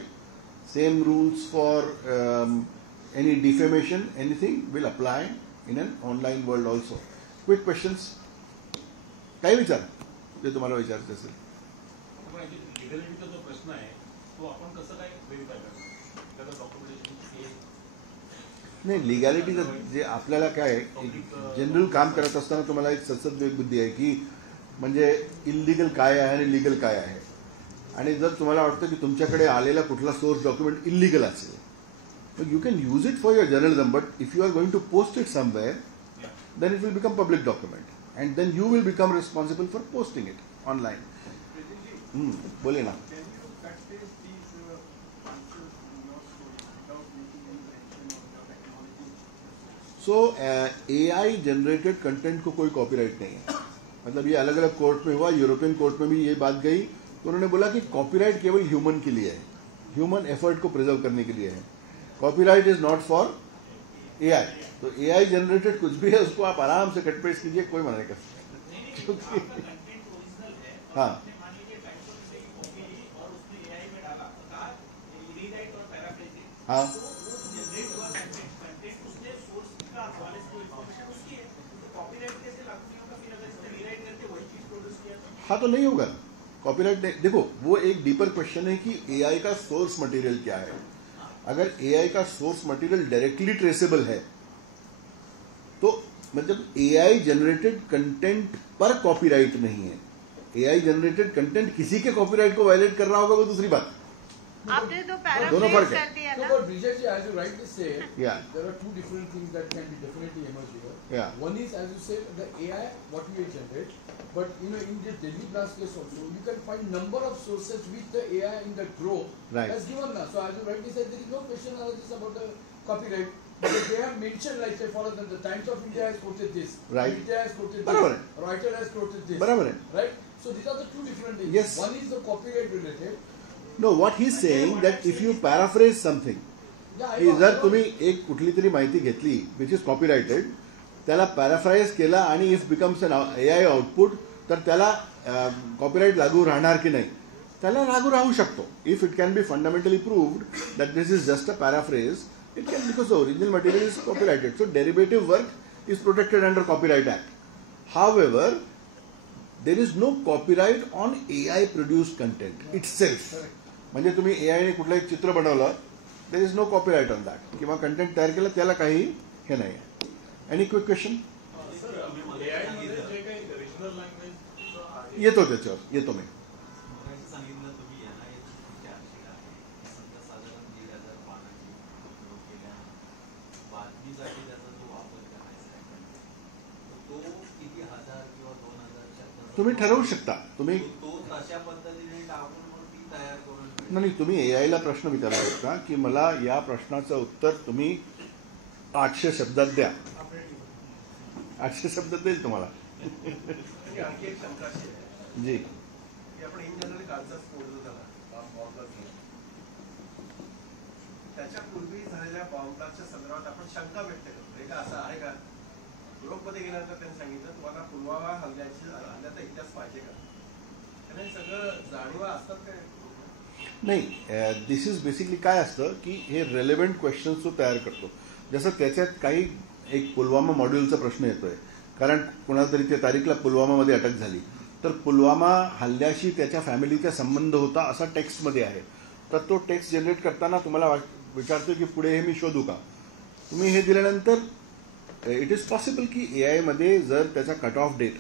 same rules for any defamation, anything will apply in an online world also. Quick questions, काही विचार जे तुम्हाला विचारायचं असेल. लिगॅलिटीचा जो प्रश्न आहे तो आपण कसं काय व्हेरीफाय करतो? त्याचं डॉक्युमेंटेशन नाही, लिगॅलिटीचं जे आपल्याला काय जनरल काम करत असताना तुम्हाला एक सतत बुद्धी आहे की म्हणजे इलिगल काय आहे आणि लिगल काय आहे. आणि जर तुम्हाला वाटतं की तुमच्याकडे आलेला कुठला सोर्स डॉक्युमेंट इलिगल असेल तर you can use it for your journalism, but if you are going to post it somewhere then it will become public document and then you will become responsible for posting it online. बोले ना. So AI generated content को कोई copyright नहीं है. मतलब ये अलग अलग कोर्ट में हुआ, यूरोपियन कोर्ट में भी ये बात गई तो उन्होंने बोला कि कॉपीराइट केवल ह्यूमन के लिए है, ह्यूमन एफर्ट को प्रिजर्व करने के लिए है. Copyright is not for AI. तो AI जनरेटेड कुछ भी है उसको आप आराम से कट पेस्ट कीजिए, कोई मना नहीं कर सकता. हाँ, हाँ, हाँ, तो नहीं होगा कॉपीराइट. देखो वो एक डीपर क्वेश्चन है कि AI का सोर्स मटेरियल क्या है. अगर AI का सोर्स मटेरियल डायरेक्टली ट्रेसेबल है तो मतलब एआई जनरेटेड कंटेंट पर कॉपीराइट नहीं है. एआई जनरेटेड कंटेंट किसी के कॉपीराइट को वायलेट कर रहा होगा वो दूसरी बात. आपने तो दोनों पैराफ्रेज फर्क है. कर दिया No, ना. but Vijayji, as you rightly said, Yeah. there are two different things that can be definitely emerged here. Yeah. One is, as you said, the AI, what we generate, but in the Delhi blast case also, you can find number of sources which the AI in the Grove Right. has given now. So as you rightly said, there is no question analysis about the copyright. Because they have mentioned, like say for example, the Times of India has quoted this, Right. Media has quoted बराबर this, Reuters has quoted this, बराबर है. right? So these are the two different things. Yes. One is the copyright related. No, what he's saying that if you paraphrase something, Yeah, की जर तुम्ही एक कुठली तरी माहिती घेतली विच इज कॉपीराइटेड, त्याला पॅराफ्राईज केला आणि if becomes an AI output, तर त्याला कॉपीराइट लागू राहणार की नाही? त्याला लागू राहू शकतो. If it can be fundamentally proved that this is just a paraphrase, it can, because the original material is copyrighted. So derivative work is protected under copyright act. However there is no copyright on AI produced content itself. म्हणजे तुम्ही एआयने कुठलं एक चित्र बनवलं, there is no copyright on that, किंवा content तयार केलं त्याला काही हे नाही आहे. Any quick question? Sir AI मध्ये जे काही रिजनल लँग्वेज येतो त्याच्यावर येतो मी. सांगितलं तुम्ही NIH आर्टिकल आहे, समजा साधारण 1,500 पानाची उपयोग केल्या बातमीसाठी त्याचा जो वापर करायचा आहे तो किती हजार किंवा 2,000 शब्द तुम्ही ठरवू शकता. तुम्ही तो तशा पद्धतीने टाकून मग ती तयार करून नाही, तुम्ही एआयला प्रश्न विचारू शकता की मला या प्रश्नाचं उत्तर तुम्ही 800 शब्दात द्या. 800 शब्दात देईल तुम्हाला. आणखी एक शंका अशी आहे जी. की आपण इन जनरल कालचा स्फोट जो झाला बॉम्बचा, त्याच्यापूर्वी झालेल्या बॉम्बच्या संदर्भात आपण शंका व्यक्त करतो. हे का असं आहे का? युरोपमध्ये गेल्यानंतर त्यांनी सांगितलं तुम्हाला पुलवामा हल्ल्याचा इतिहास पाहिजे का? त्याने सगळं जाणीवा असतात काय? नाही, दिस इज बेसिकली काय असतं की हे रेलेव्हंट क्वेश्चन्स तो तयार करतो. जसं त्याच्यात काही एक पुलवामा मॉड्यूलचा प्रश्न येतोय, कारण कोणाला तरी त्या तारीखला पुलवामामध्ये अटक झाली, तर पुलवामा हल्ल्याशी त्याच्या फॅमिलीचा संबंध होता असा टेक्स्टमध्ये आहे. तर तो टेक्स्ट जनरेट करताना तुम्हाला विचारतो की पुढे हे मी शोधू का? तुम्ही हे दिल्यानंतर इट इज पॉसिबल की एआयमध्ये जर त्याचा कट ऑफ डेट,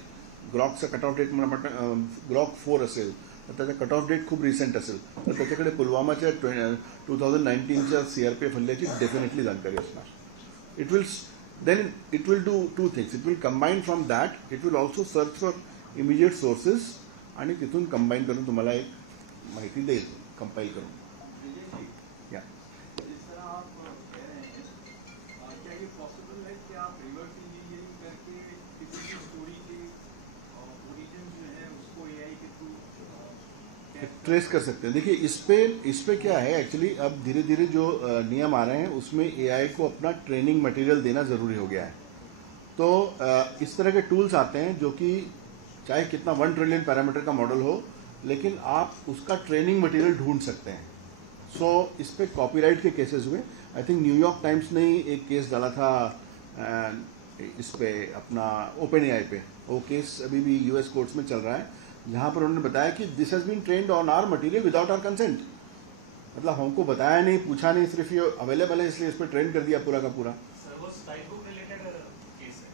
ग्रॉकचा कट ऑफ डेट म्हणा ग्रॉक 4 असेल, तर त्याचा कट ऑफ डेट खूप रिसेंट असेल, तर त्याच्याकडे पुलवामाच्या 2019च्या CRPF हल्ल्याची डेफिनेटली जानकारी असणार. It will do two things. It will combine from that. It will also search for immediate sources आणि तिथून कंबाईन करून तुम्हाला एक माहिती देईल, कंपाईल करून. या जिस तरह आप कह रहे हैं, क्या ये पॉसिबल है कि आप रिवर्स इंजीनियरिंग करके किसी की स्टोरी के ओरिजिन जो है उसको एआई के थ्रू ट्रेस कर सकते हैं? देखिए, इस पे क्या है एक्चुअली, अब धीरे धीरे जो नियम आ रहे हैं उसमें एआई को अपना ट्रेनिंग मटेरियल देना ज़रूरी हो गया है. तो इस तरह के टूल्स आते हैं जो कि चाहे कितना 1 ट्रिलियन पैरामीटर का मॉडल हो, लेकिन आप उसका ट्रेनिंग मटेरियल ढूंढ सकते हैं. सो इस पे कॉपीराइट के केसेस हुए. आई थिंक न्यूयॉर्क टाइम्स ने ही एक केस डाला था इस पे अपना ओपन एआई पे. वो केस अभी भी US कोर्ट्स में चल रहा है, जहाँ पर उन्होंने बताया कि this has been trained on our material without our consent. मतलब हमको बताया नहीं, पूछा नहीं, सिर्फ ये अवेलेबल है इसलिए इस पर ट्रेन कर दिया पूरा का पूरा. सर वो स्टाइल बुक रिलेटेड केस है.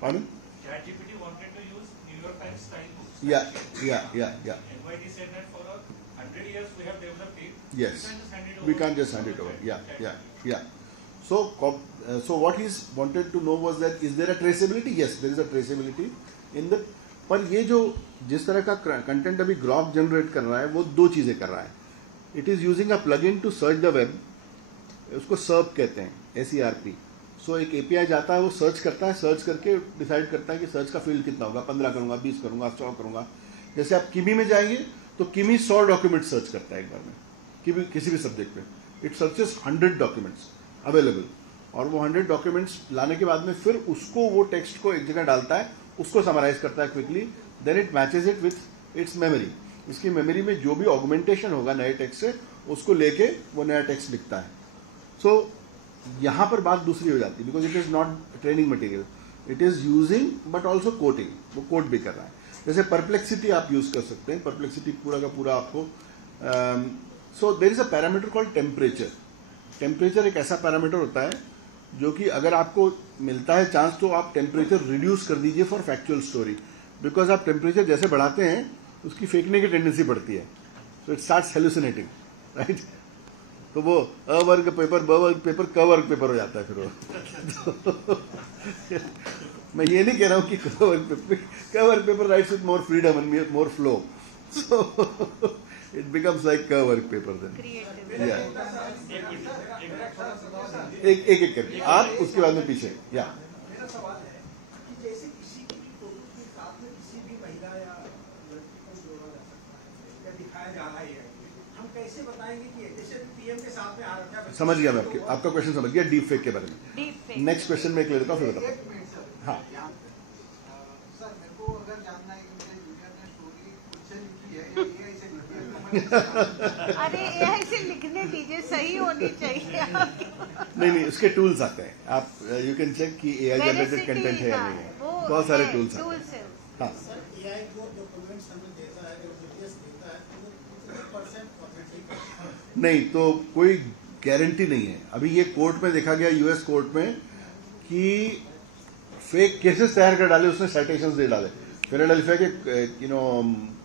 Pardon? ChatGPT wanted to use New York Times style books. Yeah. NYT said that for 100 years we have developed it. Yes. We can't just hand it over. We can't just hand it over. Yeah. So what he's wanted to know was that is there a traceability? Yes, there is a traceability in the. पर ये जो जिस तरह का content अभी Grok generate कर रहा है वो 2 चीज़ें कर रहा है. It is using a plugin to search the web, उसको सर्प कहते हैं, SERP. सो एक API जाता है, वो सर्च करता है, सर्च करके डिसाइड करता है कि सर्च का फील्ड कितना होगा, 15 करूंगा, 20 करूंगा, 100 करूंगा. जैसे आप किमी में जाएंगे तो किमी 100 डॉक्यूमेंट सर्च करता है एक बार में, किसी भी सब्जेक्ट में. इट सर्चेस 100 डॉक्यूमेंट्स अवेलेबल, और वो 100 डॉक्यूमेंट्स लाने के बाद में फिर उसको वो टेक्स्ट को एक जगह डालता है, उसको समराइज करता है quickly, then it matches it with its memory. इसकी मेमोरी में जो भी ऑगमेंटेशन होगा नए टेक्स्ट से, उसको लेके वो नया टेक्स्ट लिखता है. सो यहाँ पर बात दूसरी हो जाती है, because it is not training material, it is using but also coating. वो कोट भी कर रहा है. जैसे परप्लेक्सिटी आप यूज कर सकते हैं, परप्लेक्सिटी पूरा का पूरा आपको. So there is a parameter called temperature. Temperature एक ऐसा पैरामीटर होता है जो कि अगर आपको मिलता है चांस तो आप टेम्परेचर रिड्यूस कर दीजिए फॉर फैक्चुअल स्टोरी, बिकॉज आप टेम्परेचर जैसे बढ़ाते हैं उसकी फेंकने की टेंडेंसी बढ़ती है, so it starts hallucinating, right. तो वो अ वर्ग पेपर, ब वर्ग पेपर, क वर्ग पेपर हो जाता है फिर वो। मैं ये नहीं कह रहा हूँ कि क वर्ग paper rights with more freedom and more flow, so it becomes like क वर्ग पेपर देन। एक एक करके आप उसके बाद में पीछे या मेरा सवाल है कि जैसे किसी की भी फोटो के साथ में किसी भी महिला या लड़की को जोड़ा जा सकता है या दिखाया जा रहा है, हम कैसे बताएंगे कि जैसे पीएम के साथ में आ रखा है। समझ गया मैं आपका क्वेश्चन समझ गया डीप फेक के बारे में। नेक्स्ट क्वेश्चन में क्लियर करता हूँ फिर बताऊँ। हाँ सर, मेरे को अगर जानना है कि मेरे जूनियर ने स्टोरी खुद से लिखी है या एआई से लिखी है, अरे एआई से लिखने दीजिए, सही होनी चाहिए। नहीं उसके टूल्स आते हैं, आप यू कैन चेक कि एआई जनरेटेड कंटेंट है या नहीं है, बहुत सारे टूल्स आते हैं। हाँ एआई जो डॉक्यूमेंट्स हमें देता है, वीडियोस देता है, तो वो % ऑथेंटिक नहीं, तो कोई गारंटी नहीं है। अभी ये कोर्ट में देखा गया, यूएस कोर्ट में, कि फेक केसेस तैयार कर डाले उसने, साइटेशंस दे डाले। फिलाडेल्फिया के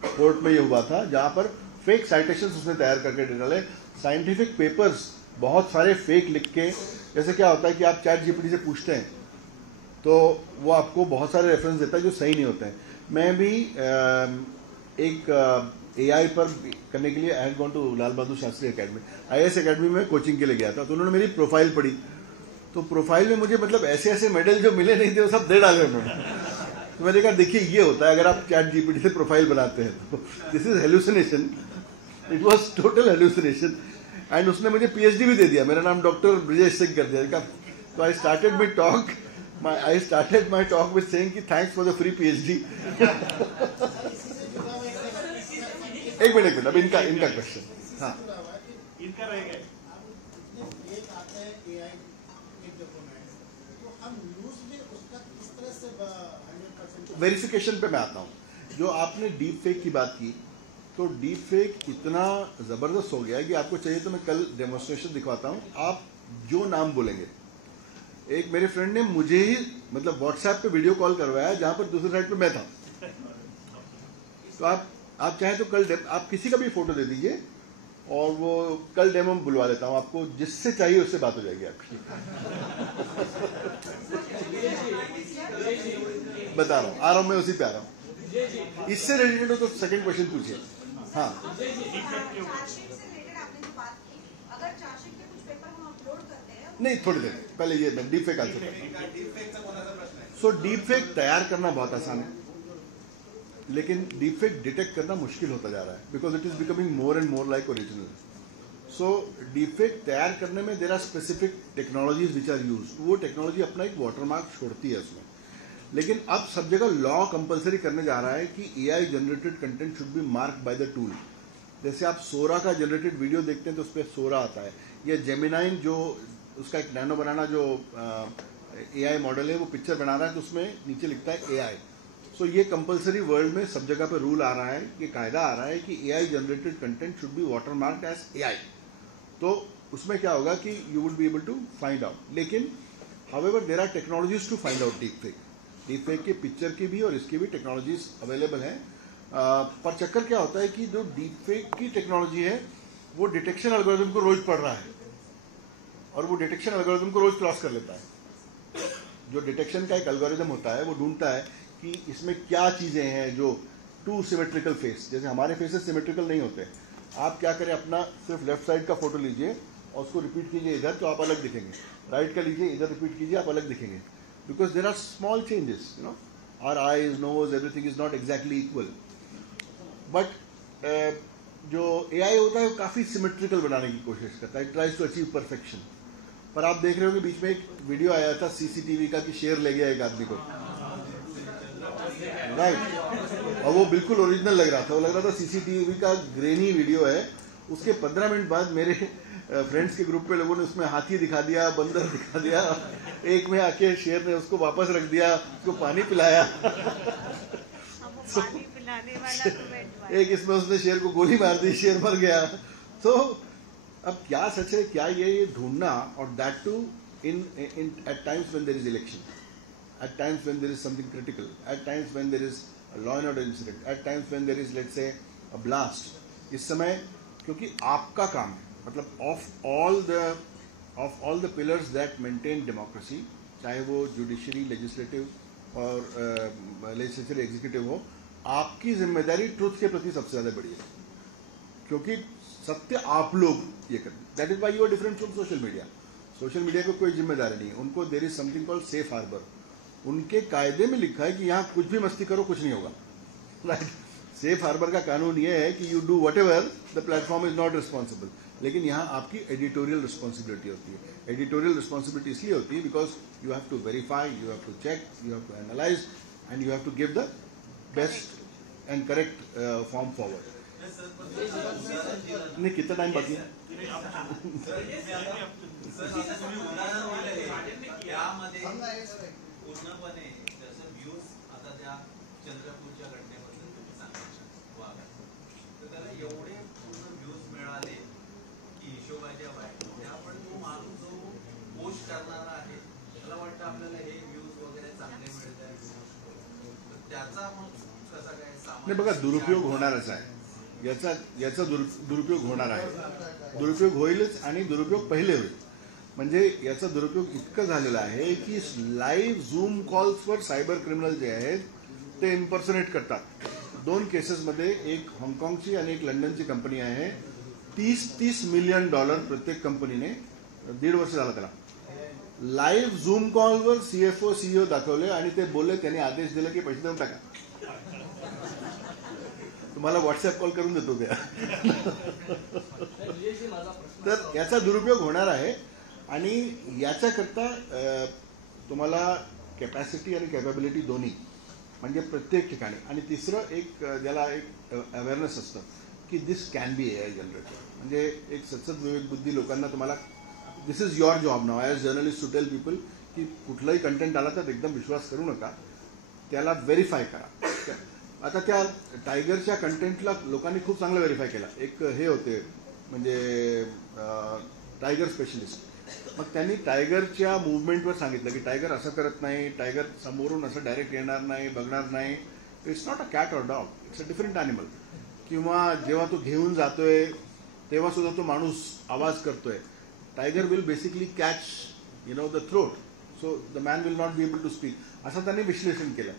कोर्ट में ये हुआ था जहां पर फेक साइटेशंस उसने तैयार करके दे डाले। साइंटिफिक पेपर्स बहुत सारे फेक लिख के, जैसे क्या होता है कि आप चैट जीपीटी से पूछते हैं तो वो आपको बहुत सारे रेफरेंस देता है जो सही नहीं होते हैं। मैं भी एक एआई पर करने के लिए I had gone to Lal Bahadur Shastri academy, IAS academy में कोचिंग के लिए गया था। तो उन्होंने मेरी प्रोफाइल पढ़ी, तो प्रोफाइल में मुझे मतलब ऐसे ऐसे मेडल जो मिले नहीं थे वो सब दे डाले उन्होंने। तो मैंने कहा देखिए ये होता है अगर आप चैट जीपीटी से प्रोफाइल बनाते हैं तो this is hallucination, it was total hallucination. And उसने मुझे पीएचडी भी दे दिया, मेरा नाम डॉक्टर ब्रिजेश सिंह कर दिया। तो आई स्टार्टेड माई टॉक विद सेइंग कि thanks for the free PhD. एक मिनट अब इनका क्वेश्चन। हाँ इनका रहेगा वेरिफिकेशन पे मैं आता हूँ। जो आपने डीप फेक की बात की, तो डीप फेक इतना जबरदस्त हो गया कि आपको चाहिए तो मैं कल डेमोन्स्ट्रेशन दिखवाता हूँ। आप जो नाम बोलेंगे, एक मेरे फ्रेंड ने मुझे ही मतलब व्हाट्सएप पे वीडियो कॉल करवाया जहां पर दूसरी साइड पे मैं था। तो आप चाहें तो कल आप किसी का भी फोटो दे दीजिए और वो कल डेमो में बुलवा लेता हूँ आपको, जिससे चाहिए उससे बात हो जाएगी आपकी। बता रहा हूँ, आ रहा हूँ मैं, उसी पे आ रहा हूँ। इससे रिलेटेड हो तो सेकंड क्वेश्चन पूछिए। हाँ नहीं, थोड़ी देर पहले ये मैं डीप फेक आंसर करता। सो डीप फेक तैयार करना बहुत आसान है, लेकिन डीप फेक डिटेक्ट करना मुश्किल होता जा रहा है, because it is becoming more and more like original. So deep fake तैयार करने में there are specific technologies which are use. वो टेक्नोलॉजी अपना एक वाटरमार्क छोड़ती है उसमें, लेकिन अब सब जगह लॉ कंपलसरी करने जा रहा है कि AI generated content should be marked by the tool. जैसे आप सोरा का जनरेटेड वीडियो देखते हैं तो उस पर सोरा आता है, या जेमिनाइन जो उसका एक नैनो बनाना जो एआई मॉडल है वो पिक्चर बना रहा है तो उसमें नीचे लिखता है एआई। सो ये कंपलसरी वर्ल्ड में सब जगह पे रूल आ रहा है, ये कायदा आ रहा है कि AI generated content should be watermarked as AI. तो उसमें क्या होगा कि you would be able to find out. लेकिन however there are technologies to find out deep fake. Deep fake के पिक्चर की भी और इसकी भी टेक्नोलॉजीज अवेलेबल हैं। पर चक्कर क्या होता है कि जो डीप फेक की टेक्नोलॉजी है वो डिटेक्शन एल्गोरिथम को रोज पढ़ रहा है और वो डिटेक्शन एल्गोरिथम को रोज क्रॉस कर लेता है। जो डिटेक्शन का एक एल्गोरिथम होता है वो ढूंढता है कि इसमें क्या चीजें हैं जो टू सिमेट्रिकल फेस, जैसे हमारे फेसेस सिमेट्रिकल नहीं होते। आप क्या करें, अपना सिर्फ लेफ्ट साइड का फोटो लीजिए और उसको रिपीट कीजिए इधर तो आप अलग दिखेंगे, राइट का लीजिए इधर रिपीट कीजिए आप अलग दिखेंगे, because there are small changes, you know, our eyes, nose, everything is not exactly equal. But जो एआई होता है वो काफी सिमेट्रिकल बनाने की कोशिश करता है, ट्राइज टू अचीव परफेक्शन। पर आप देख रहे हो कि बीच में एक वीडियो आया था सीसीटीवी का कि शेर ले गया एक आदमी को, राइट, और वो बिल्कुल ओरिजिनल लग रहा था। वो लग रहा था सीसीटीवी का ग्रेनी वीडियो है। उसके 15 मिनट बाद मेरे फ्रेंड्स के ग्रुप पे लोगों ने उसमें हाथी दिखा दिया, बंदर दिखा दिया, एक में आके शेर ने उसको वापस रख दिया, उसको पानी पिलाया। एक इसमें उसने शेर को गोली मार दी, शेर मर गया। तो अब क्या सच है क्या ये ढूंढना, और that too at times when there is election, at times when there is something critical, at times when there is a law and order incident, at times when there is, let's say, a blast. इस समय क्योंकि आपका काम है, मतलब of all the pillars that maintain democracy, चाहे वो judiciary, legislative और legislative executive हो, आपकी जिम्मेदारी ट्रुथ के प्रति सबसे ज़्यादा बड़ी है, क्योंकि सत्य आप लोग ये करें. That is why you are different from social media. Social media को कोई जिम्मेदारी नहीं है, उनको there is something called safe harbour. उनके कायदे में लिखा है कि यहाँ कुछ भी मस्ती करो कुछ नहीं होगा. राइट. सेफ हार्बर का कानून ये है कि you do Vat ever, the platform is not responsible. लेकिन यहाँ आपकी एडिटोरियल रिस्पॉन्सिबिलिटी होती है. एडिटोरियल रिस्पॉन्सिबिलिटी इसलिए होती है because you have to verify, you have to check, you have to analyse and you have to give the best and correct form forward. नहीं, कितना टाइम बाकी है? पूर्णपणे जसं व्ह्यूज आता त्या चंद्रपूरच्या घटनेबद्दल तुम्ही सांगितलं, तर त्याला एवढे पूर्ण व्ह्यूज मिळाले की हिशोबाच्या बाहेर. त्यामुळे तो माणूस जो पोस्ट करणारा आहे त्याला वाटतं आपल्याला हे व्ह्यूज वगैरे चांगले मिळत आहे, त्याचा मग कसा काय नाही बघा, दुरुपयोग होणारच आहे. याचा दुरुपयोग होणार आहे. दुरुपयोग होईलच आणि दुरुपयोग पहिले होईल. म्हणजे याचा दुरुपयोग इतकं झालेला आहे की लाईव्ह झूम कॉल्सवर सायबर क्रिमिनल जे आहेत ते इम्पर्सनेट करतात. 2 केसेसमध्ये, एक हाँगकाँगची आणि एक लंडनची कंपनी आहे. $30 मिलियन प्रत्येक कंपनीने, 1.5 वर्ष झाला त्याला. लाईव्ह झूम कॉलवर CFO CEO दाखवले आणि ते बोलले, त्यांनी आदेश दिला की पैसे देऊन टाका, तुम्हाला व्हॉट्सअप कॉल करून देतो त्या. तर याचा दुरुपयोग होणार आहे आणि याच्याकरता तुम्हाला कॅपॅसिटी आणि कॅपॅबिलिटी दोन्ही, म्हणजे प्रत्येक ठिकाणी. आणि तिसरं एक ज्याला एक अवेअरनेस असतं की this can be AI generated. म्हणजे एक सतत विवेक बुद्धी लोकांना, तुम्हाला this is your job now as journalist to tell people की कुठलाही कंटेंट आला तर एकदम विश्वास करू नका, त्याला व्हेरीफाय करा. आता त्या टायगरच्या कंटेंटला लोकांनी खूप चांगलं व्हेरीफाय केला. एक हे होते म्हणजे टायगर स्पेशलिस्ट, मग त्यांनी टायगरच्या मुवमेंटवर सांगितलं की टायगर असं करत नाही, टायगर समोरून असं डायरेक्ट येणार नाही, बघणार नाही. It's not a cat or dog, it's a different animal. किंवा जेव्हा तो घेऊन जातोय तेव्हा सुद्धा तो माणूस आवाज करतोय. Tiger will basically catch the throat, so the man will not be able to speak, असं त्यांनी विश्लेषण केलं.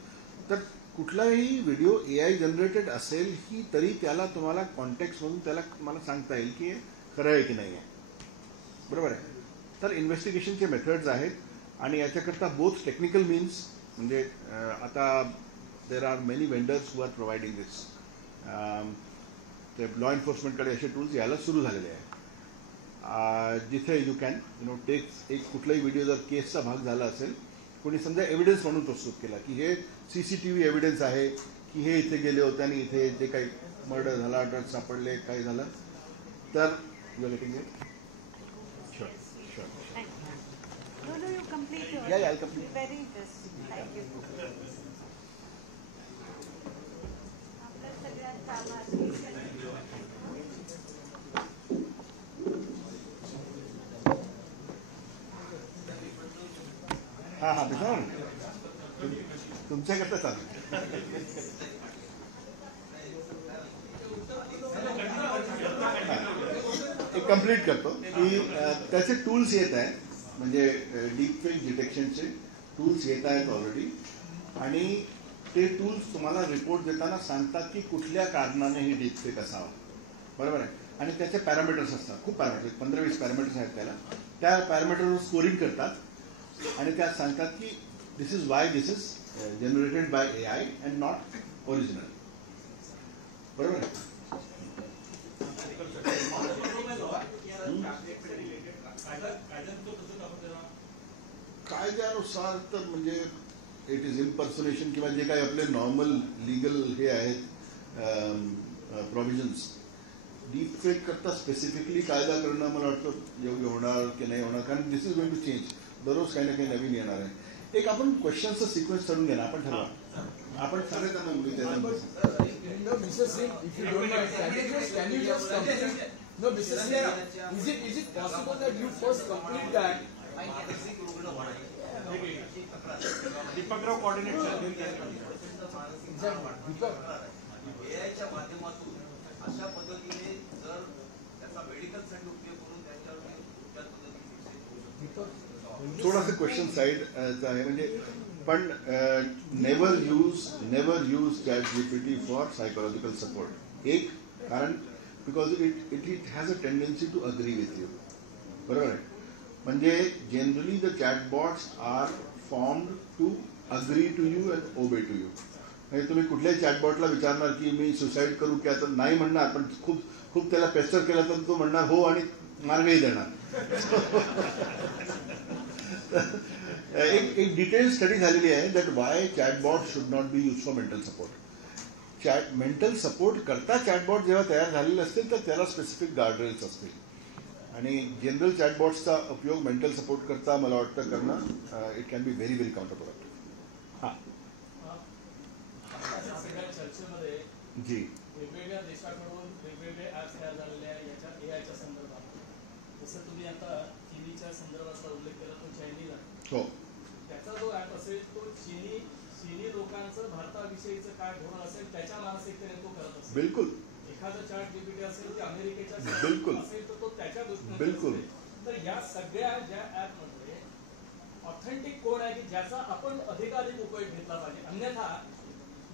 तर कुठलाही व्हिडिओ AI जनरेटेड असेल ही तरी त्याला तुम्हाला कॉन्टेक्स्टमधून त्याला मला सांगता येईल की खरं आहे की नाही आहे. बरोबर आहे. तर इन्व्हेस्टिगेशनचे मेथड्स आहेत आणि याच्याकरता बोथ टेक्निकल मीन्स, म्हणजे आता there are many vendors who are providing this. ते लॉ एन्फोर्समेंटकडे असे टूल्स यायला सुरू झालेले आहे. जिथे यू कॅन टेक एक कुठलाही व्हिडिओ जर केसचा भाग झाला असेल, कोणी समजा एव्हिडन्स म्हणून प्रस्तुत केला की हे CCTV एव्हिडन्स आहे की हे इथे गेले होते आणि इथे जे काही मर्डर झाला, ड्रग्ज सापडले, काही झालं, तर you are getting it. Sure sure. No, you complete your. Yeah, I'll complete. Very interesting. Thank you. आपल्या सगळ्यात कामाची. हा दिसा तुमच्याकरता चालू. एक कंप्लीट करतो की त्याचे टूल्स येत आहेत, म्हणजे डीप फेक डिटेक्शनचे टूल्स येत आहेत ऑलरेडी. आणि ते टूल्स तुम्हाला रिपोर्ट देताना सांगतात की कुठल्या कारणाने ही डीप फेक असावं. बरोबर आहे. आणि त्याचे पॅरामीटर्स असतात, खूप पॅरामीटर्स, 15-20 पॅरामीटर्स आहेत त्याला. त्या पॅरामीटरवर स्कोरिंग करतात आणि त्यात सांगतात की this is why this is generated by AI and not original. बरोबर आहे. कायद्यानुसार तर म्हणजे इट इज इम्पर्सोनेशन किंवा जे काही आपले नॉर्मल लिगल हे आहेत प्रोव्हिजन्स. डीप फेक करता स्पेसिफिकली कायदा करणं मला वाटतं योग्य होणार की नाही होणार, कारण दिस इज गोइंग टू चेंज. दररोज काही ना काही नवीन येणार आहे. एक आपण क्वेश्चनचं सिक्वेन्स ठरवून घ्या ना, आपण ठरवा. आपण सगळे त्यांना मुली No, Mr. Singh, if you don't mind, can you just complete? No, Mr. Singh, is it possible that you first complete that मानसिक रुग्ण होणे अशी तक्रार दीपकराव कोऑर्डिनेट मानसिक ताण वाढणार एआयच्या माध्यमातून अशा पद्धतीने जर त्याचा मेडिकल साठी उपयोग करून त्यांच्यावर कुठल्या पद्धतीने शिक्षित होऊ शकतो. थोडासा क्वेश्चन साईड आहे म्हणजे पण never use ChatGPT for psychological support. एक कारण because it has a tendency to agree with you. बरोबर आहे. म्हणजे generally the chatbots are formed to agree to you and obey to you. म्हणजे तुम्ही कुठल्याही चॅटबॉटला विचारणार की मी सुसाईड करू की आता नाही म्हणणार, पण खूप त्याला पेस्टर केला तर तो म्हणणार हो आणि मार्गही देणार. एक डिटेल स्टडी झालेली आहे that Y chatbot should not be use for mental support. Mental support करता चॅटबॉट जेव्हा तयार झालेले असतील तर त्याला स्पेसिफिक गार्डरेल्स असतील आणि जनरल चॅटबॉट्सचा उपयोग मेंटल सपोर्ट करता मला वाटतं करणं it can be very very counterproductive. हां सगळ्या चर्चेमध्ये जी वेगवेगळ्या देशाकडून वेगवेगळे ऍप्स तयार झालेले आहे याच्या एआयच्या संदर्भात. जसं तुम्ही आता चीनीच्या संदर्भाचा उल्लेख केला तो चायनीज आहे. हो. त्याचा जो ऍप असेल तो चीनी लोकांचं भारताविषयीचं काय धोरण असेल त्याच्या मानसिकतेने तो करत असेल. बिलकुल. एखादा ChatGPT असेल ते अमेरिकेच्या बिलकुल असेल तर तो त्याच्या दृष्टीने बिलकुल. तर या सगळ्या ज्या ऍपमध्ये ऑथेंटिक कोड आहे की ज्याचा आपण अधिकाधिक उपयोग घेतला पाहिजे. अन्यथा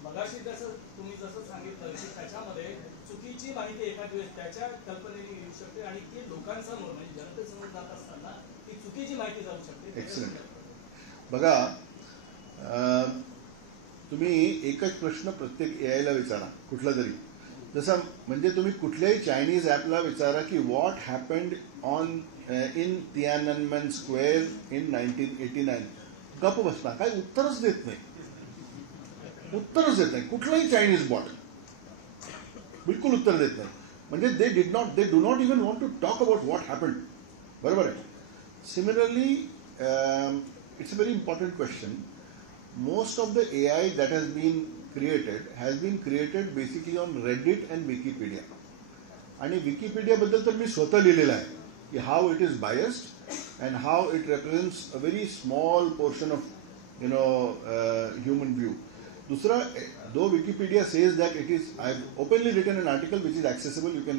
मगाशी तुम्ही जसं सांगितलं की त्याच्यामध्ये चुकीची माहिती एखादी वेळेस त्याच्या कल्पनेने येऊ शकते आणि ती लोकांसमोर म्हणजे जनतेसमोर जात असताना ती चुकीची माहिती जाऊ शकते. एक्सलंट. बघा तुम्ही एकच प्रश्न प्रत्येक एआयला विचारा कुठला तरी. जसं म्हणजे तुम्ही कुठल्याही चायनीज ॲपला विचारा की what happened on in Tiananmen Square in 1989. गप्प बसला. काय उत्तरच देत नाही. उत्तरच देत नाही कुठलाही चायनीज बॉट. बिलकुल उत्तर देत नाही. म्हणजे they do not even want to talk about what happened. बरोबर आहे. Similarly it's a very important question. Most of the AI that has been created basically on Reddit and Wikipedia. आणि Wikipedia बद्दल तर मी स्वतः लिहिलेलं आहे की how it is biased and how it represents a very small portion of human view. दूसरा, though Wikipedia says that it is, I have openly written an article which is accessible, you can